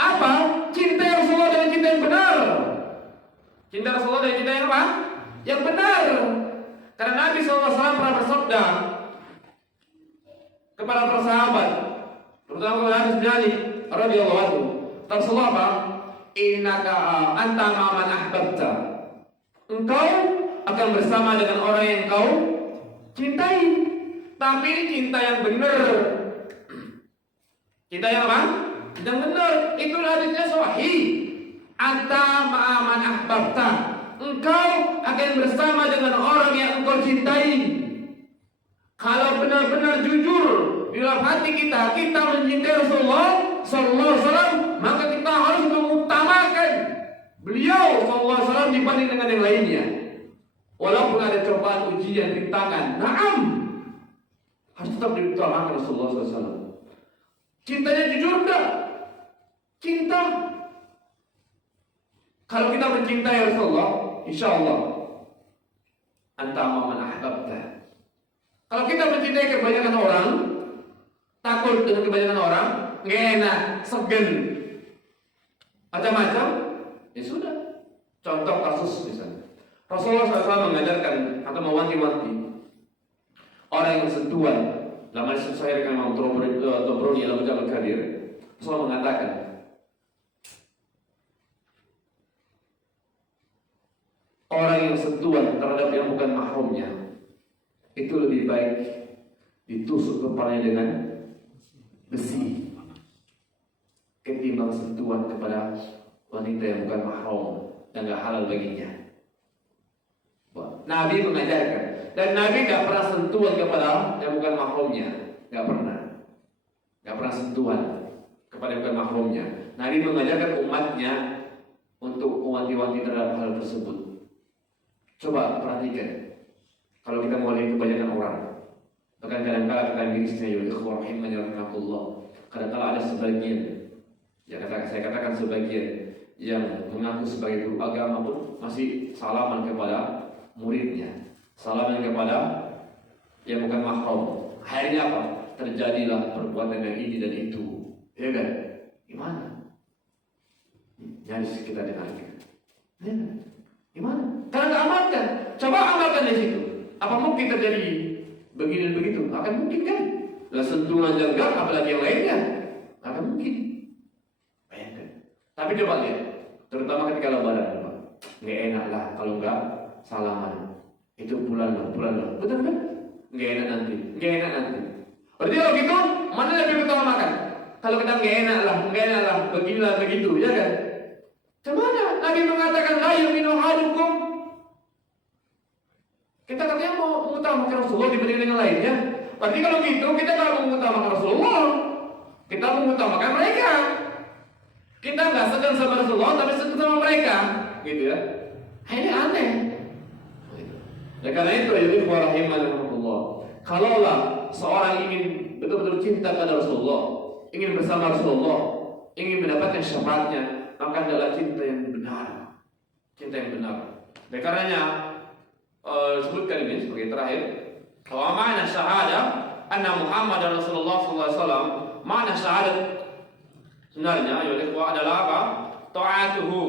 Apa? Cinta Rasulullah dan cinta yang benar. Cinta Rasulullah dan cinta yang apa? Yang benar. Karena Nabi SAW pernah bersabda kepada para sahabat, terutama kepada Anas bin Ali radhiyallahu anhu, Rasulullah apa? Innaka anta man ahbabta. Engkau akan bersama dengan orang yang engkau cintai. Tapi cinta yang benar. Cinta yang apa? Yang benar. Itu hadisnya sahih. Anta man ahbabta. Engkau akan bersama dengan orang yang engkau cintai. Kalau benar-benar jujur di dalam hati kita mencintai Rasulullah sallallahu alaihi wasallam, maka kita harus mengutamakan beliau sallallahu alaihi wasallam dibanding dengan yang lainnya. Walaupun ada cobaan, ujian, rintangan, na'am, harus tetap diutamakan Rasulullah sallallahu alaihi wasallam. Cintanya jujur enggak? Cinta. Kalau kita mencintai Rasulullah, insyaallah anta man ahbabta. Kalau kita mencintai kebanyakan orang, takut dengan kebanyakan orang, nggak enak, segen, macam-macam, ya sudah. Contoh kasus misalnya, Rasulullah SAW mengajarkan atau mewanti-wanti orang yang sentuhan. Dalam hadis sahih dengan Imam Tabrani dalam Jami' Al-Kabir, Rasulullah mengatakan, orang yang sentuhan terhadap yang bukan mahramnya itu lebih baik ditusuk kepalanya dengan besi ketimbang sentuhan kepada wanita yang bukan mahram dan gak halal baginya. Nabi mengajarkan, dan Nabi gak pernah sentuhan kepada yang bukan mahramnya, gak pernah sentuhan kepada yang bukan mahramnya. Nabi mengajarkan umatnya untuk mewanti-wanti terhadap hal tersebut. Coba perhatikan. Kalau kita mau lihat kebanyakan orang, bahkan kadang-kadang kita mirisnya, ya ikhwah rahimani rahimakumullah, kadang-kadang ada sebagian, ya saya katakan sebagian yang mengaku sebagai guru agama pun masih salaman kepada muridnya, salaman kepada yang bukan mahram. Akhirnya apa? Terjadilah perbuatan yang ini dan itu, ya kan? Gimana? Nyaris kita dengarkan. Ya. Gimana? Karena nggak amalkan. Coba amalkan di situ. Apa mungkin terjadi begini dan begitu? Akan mungkin kan? Lah sentuhan janggal, apalagi yang lainnya, akan mungkin. Bayangkan. Tapi coba lihat, terutama ketika lebaran, nggak enak lah kalau nggak salaman. Itu bulan lah. Betul kan? Nggak enak nanti. Berarti kalau gitu, mana lebih utamakan? Kalau kita nggak enak lah, beginilah begitu, ya kan? Gimana? Nabi mengatakan la yu'minu ahadukum. Kita katanya mau mengutamakan Rasulullah dibanding dengan lainnya. Berarti kalau gitu kita kalau mengutamakan Rasulullah, kita mengutamakan mereka. Kita nggak segan sama Rasulullah, tapi segan sama mereka, gitu ya. Ini aneh. Ya karena itu ya ikhwah rahimanallah. Kalaulah seorang ingin betul-betul cinta pada Rasulullah, ingin bersama Rasulullah, ingin mendapatkan syafaatnya, maka adalah cinta yang benar. Cinta yang benar. Oleh karenanya sebutkan ini sebagai terakhir. Wa ma'na syahadah anna Muhammad Rasulullah sallallahu alaihi wasallam. Ma'na syahadat sebenarnya ya ikhwah adalah apa? Ta'atuhu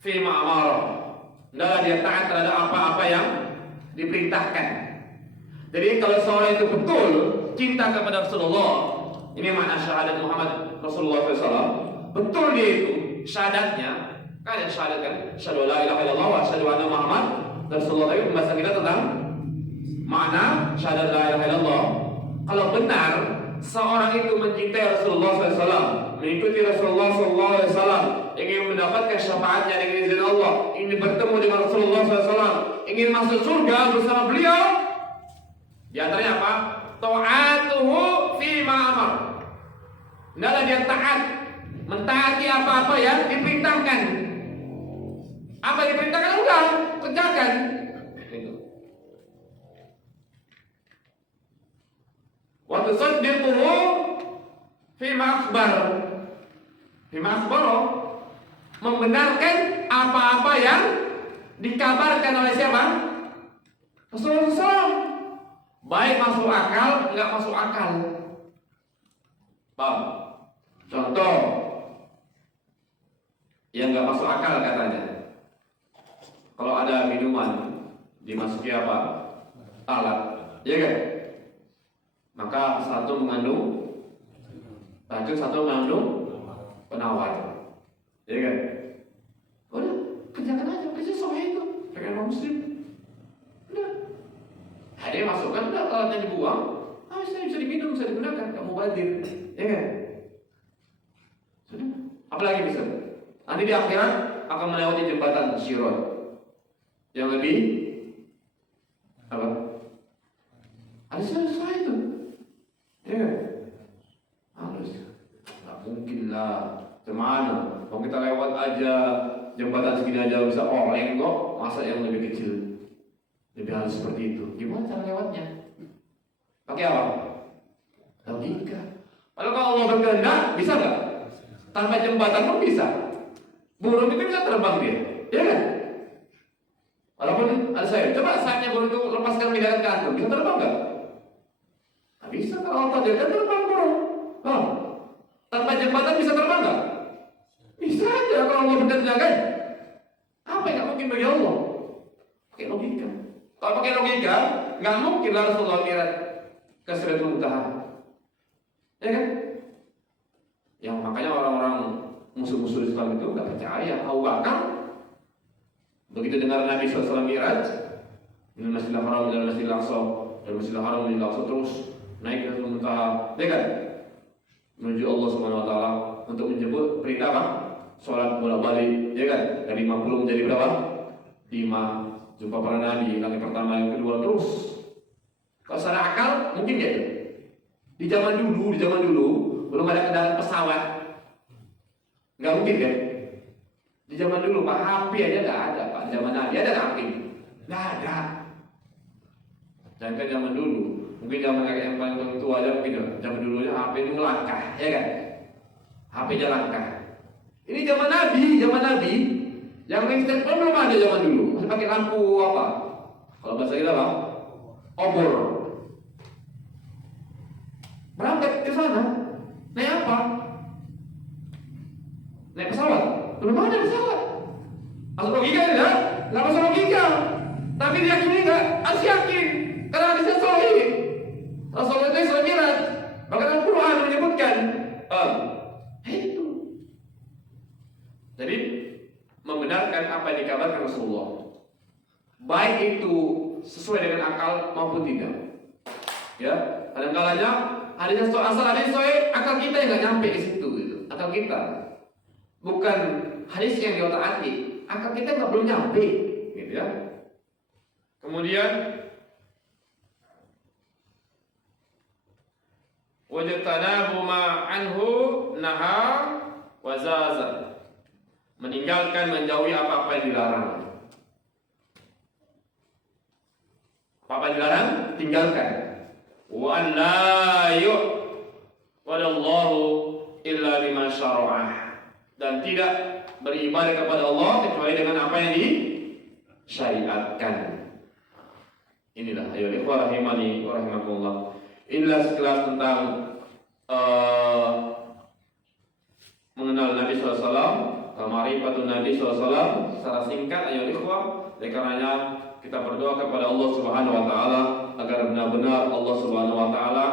fi ma amara. Adalah dia taat terhadap apa-apa yang diperintahkan. Jadi kalau seorang itu betul cinta kepada Rasulullah, ini makna syahadat Muhammad Rasulullah SAW. Betul dia itu syahadatnya, kan yang syahadat kan, syahadu la ilaha illallah wa syahadu anna Muhammad Rasulullah. Tapi pembahasan kita tentang makna syahadat la ilaha illallah. Kalau benar seorang itu mencintai Rasulullah SAW, mengikuti Rasulullah SAW, ingin mendapatkan syafaatnya dengan izin Allah, ingin bertemu dengan Rasulullah SAW, ingin masuk surga bersama beliau, di antaranya apa? Ta'atuhu fi ma'amar. Hendaklah dia taat, mentaati apa-apa yang diperintahkan. Apa yang diperintahkan udah kerjakan. Wa tusaddiquhu fi ma'akhbar. Fi ma'akhbar, membenarkan apa-apa yang dikabarkan oleh siapa? Rasulullah SAW. Baik masuk akal, enggak masuk akal. Paham? Contoh yang enggak masuk akal katanya. Kalau ada minuman dimasuki apa? Alat, ya kan? Maka satu mengandung racun, satu mengandung penawar, ya kan? Udah, kerjakan aja, kerja sahih itu, pengen muslim. Udah. Ada yang masukkan, udah alatnya dibuang, bisa diminum, bisa digunakan, kamu badir, ya kan? Sudah, apalagi bisa? Nanti di akhirat akan melewati jembatan Sirat yang lebih apa? Ada selesai itu, ya? Harus, nggak mungkin lah. Kemana? Kalau kita lewat aja jembatan segini aja bisa oleng kok, masa yang lebih kecil? Lebih harus seperti itu. Gimana cara lewatnya? Pakai apa? Logika. Kalau Allah berkehendak, bisa nggak? Tanpa jembatan pun bisa. Burung itu bisa terbang dia, ya kan? Walaupun ada saya, coba saatnya burung itu lepaskan midakan ke antum, bisa terbang nggak? Nggak bisa. Kalau Allah takdirkan terbang burung. Oh. Tanpa jembatan bisa terbang nggak? Bisa aja kalau Allah berkehendak kan? Apa yang nggak mungkin bagi Allah? Pakai logika. Kalau pakai logika, nggak mungkin lah Rasulullah mirat ke Sidratul Muntaha, ya kan? Yang makanya orang-orang musuh-musuh Islam itu nggak percaya. Abu Bakar begitu dengar Nabi SAW mirat dari Masjidil Haram dan Masjidil Aqsa, dari Masjidil Haram dan Masjidil Aqsa terus naik ke Sidratul Muntaha, ya kan? Menuju Allah Subhanahu Wa Taala untuk menjemput perintah apa? Sholat bolak-balik, ya kan? Dari 50 menjadi berapa? 5. Jumpa para nabi, kali pertama, yang kedua, terus. Kalau secara akal, mungkin gak itu? Di zaman dulu, belum ada kendaraan pesawat. Nggak mungkin kan? Di zaman dulu, Pak, HP aja nggak ada, Pak. Di zaman nabi ada HP? Nggak ada. Dan kan zaman dulu, mungkin zaman kakek yang paling tua aja mungkin zaman dulunya HP itu langkah, ya kan? HP-nya langkah. Ini zaman nabi. Yang listrik pun belum ada zaman dulu. Masih pakai lampu apa? Kalau bahasa kita apa? Obor. Berangkat ke sana. Naik apa? Naik pesawat. Belum ada pesawat. Masuk logika tidak? nggak masuk logika. Tapi diyakini nggak? Harus yakin. Karena hadisnya sahih. Rasulullah itu Isra Mi'raj. Bahkan Al-Quran menyebutkan. Itu. Jadi membenarkan apa yang dikabarkan Rasulullah, baik itu sesuai dengan akal maupun tidak. Ya, kadang-kadang hadis asal hadis sahih, akal kita yang nggak nyampe di situ gitu. Akal kita bukan hadis yang di otak hati, akal kita nggak belum nyampe gitu ya. Kemudian wajtanabu ma anhu naha wa zaza, meninggalkan, menjauhi apa-apa yang dilarang. Apa yang dilarang, tinggalkan. Wa an la yu'wadallahu illa bima syara'ah, dan tidak beribadah kepada Allah kecuali dengan apa yang disyariatkan. Inilah ayo ikhwah rahimani wa rahimakumullah. Inilah sekelas tentang mengenal Nabi SAW, ma'rifatun Nabi SAW secara singkat ayo ikhwah. Oleh karenanya kita berdoa kepada Allah Subhanahu wa taala agar benar-benar Allah Subhanahu wa taala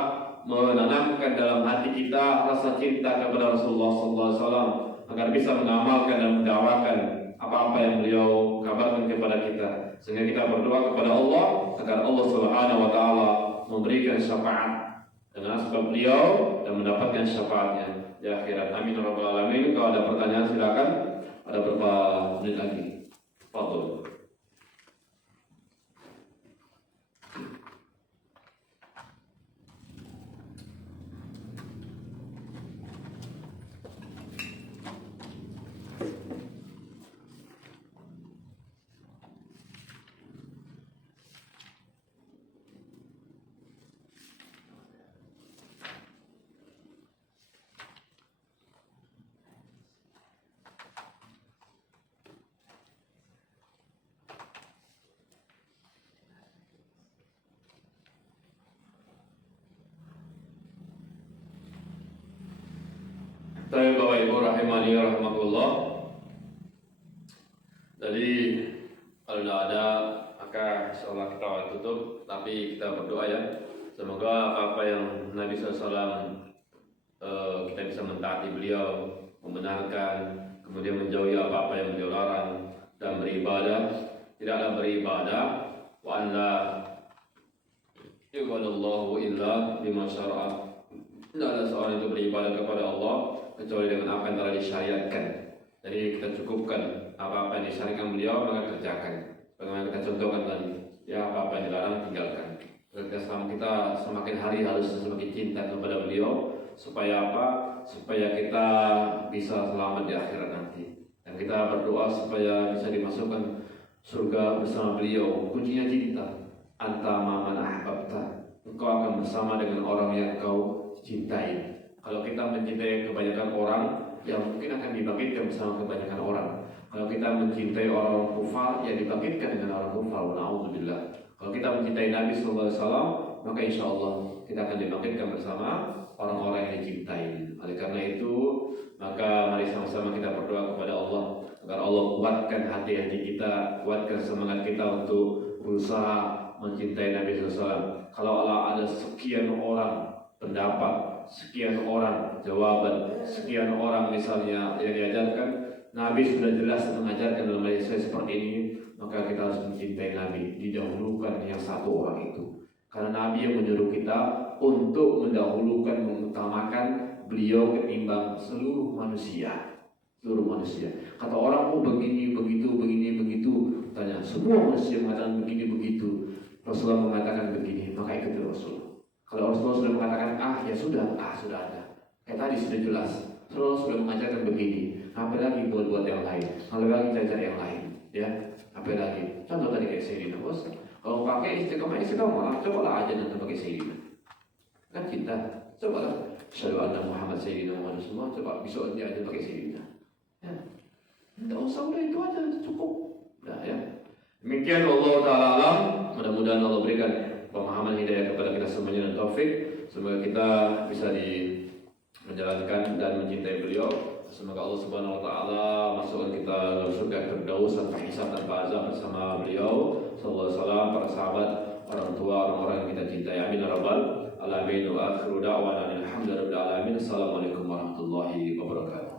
menanamkan dalam hati kita rasa cinta kepada Rasulullah sallallahu alaihi wasallam agar bisa mengamalkan dan mendakwakan apa-apa yang beliau kabarkan kepada kita, sehingga kita berdoa kepada Allah agar Allah Subhanahu wa taala memberikan syafaat dengan sebab beliau dan mendapatkan syafaatnya di akhirat. Amin ya rabbal alamin. Kalau ada pertanyaan silakan. Ada beberapa menit lagi. Fadhil. Baik Bapak Ibu rahimani rahimakumullah. Jadi kalau tidak ada maka insyaallah kita akan tutup, tapi kita berdoa ya. Semoga apa yang Nabi SAW kita bisa mentaati beliau, membenarkan, kemudian menjauhi apa-apa yang beliau larang, dan beribadah. Tidaklah beribadah wa an la yu'badallahu illa bima syara'a. Tidaklah seorang itu beribadah kepada Allah kecuali dengan apa yang telah disyariatkan. Jadi kita cukupkan apa-apa yang disyariatkan beliau maka kerjakan. Bagaimana kita contohkan tadi, ya apa-apa yang dilarang tinggalkan. Kita semakin hari harus semakin cinta kepada beliau. Supaya apa? Supaya kita bisa selamat di akhirat nanti. Dan kita berdoa supaya bisa dimasukkan surga bersama beliau. Kuncinya cinta. Anta man ahbabta. Engkau akan bersama dengan orang yang kau cintai. Kalau kita mencintai kebanyakan orang, ya mungkin akan dibangkitkan bersama kebanyakan orang. Kalau kita mencintai orang kufar, ya dibangkitkan dengan orang kufar. Na'udzubillah. Kalau kita mencintai Nabi SAW, maka insya Allah kita akan dibangkitkan bersama orang-orang yang dicintai. Oleh karena itu, maka mari sama-sama kita berdoa kepada Allah agar Allah kuatkan hati-hati kita, kuatkan semangat kita untuk berusaha mencintai Nabi SAW. Kalau Allah ada sekian orang pendapat, sekian orang jawaban, sekian orang misalnya yang diajarkan, Nabi sudah jelas mengajarkan dalam hadis seperti ini, maka kita harus mencintai Nabi, didahulukan yang satu orang itu. Karena Nabi yang menyuruh kita untuk mendahulukan, mengutamakan beliau ketimbang seluruh manusia. Seluruh manusia. Kata orang, oh begini, begitu, begini, begitu. Tanya, semua manusia mengatakan begini, begitu. Rasulullah mengatakan begini, maka ikuti Rasul. Kalau Rasulullah sudah mengatakan ya sudah ada. Kayak tadi sudah jelas. Rasulullah sudah mengajarkan begini. Apa lagi buat yang lain? Apa lagi cari yang lain? Ya, apa lagi? Contoh tadi kayak Sayyidina bos. Kalau pakai istiqomah, cobalah aja nanti pakai Sayyidina. Kan cinta. Cobalah. Asyhadu anna Muhammad Sayyidina Muhammad semua. Coba besok dia aja pakai Sayyidina. Ya. Tidak usah, udah itu aja cukup. Udah ya. Demikian Allah Ta'ala alam. Mudah-mudahan Allah berikan pemahaman hidayah kepada kita semuanya dan taufik. Semoga kita bisa menjalankan dan mencintai beliau. Semoga Allah Subhanahu wa taala masukkan kita dalam surga Firdaus tanpa hisab tanpa azab bersama beliau sallallahu alaihi wasallam, para sahabat, orang tua, orang-orang yang kita cintai. Amin ya rabbal alamin. Wa akhiru da'wana alhamdulillahi rabbil alamin. Assalamualaikum warahmatullahi wabarakatuh.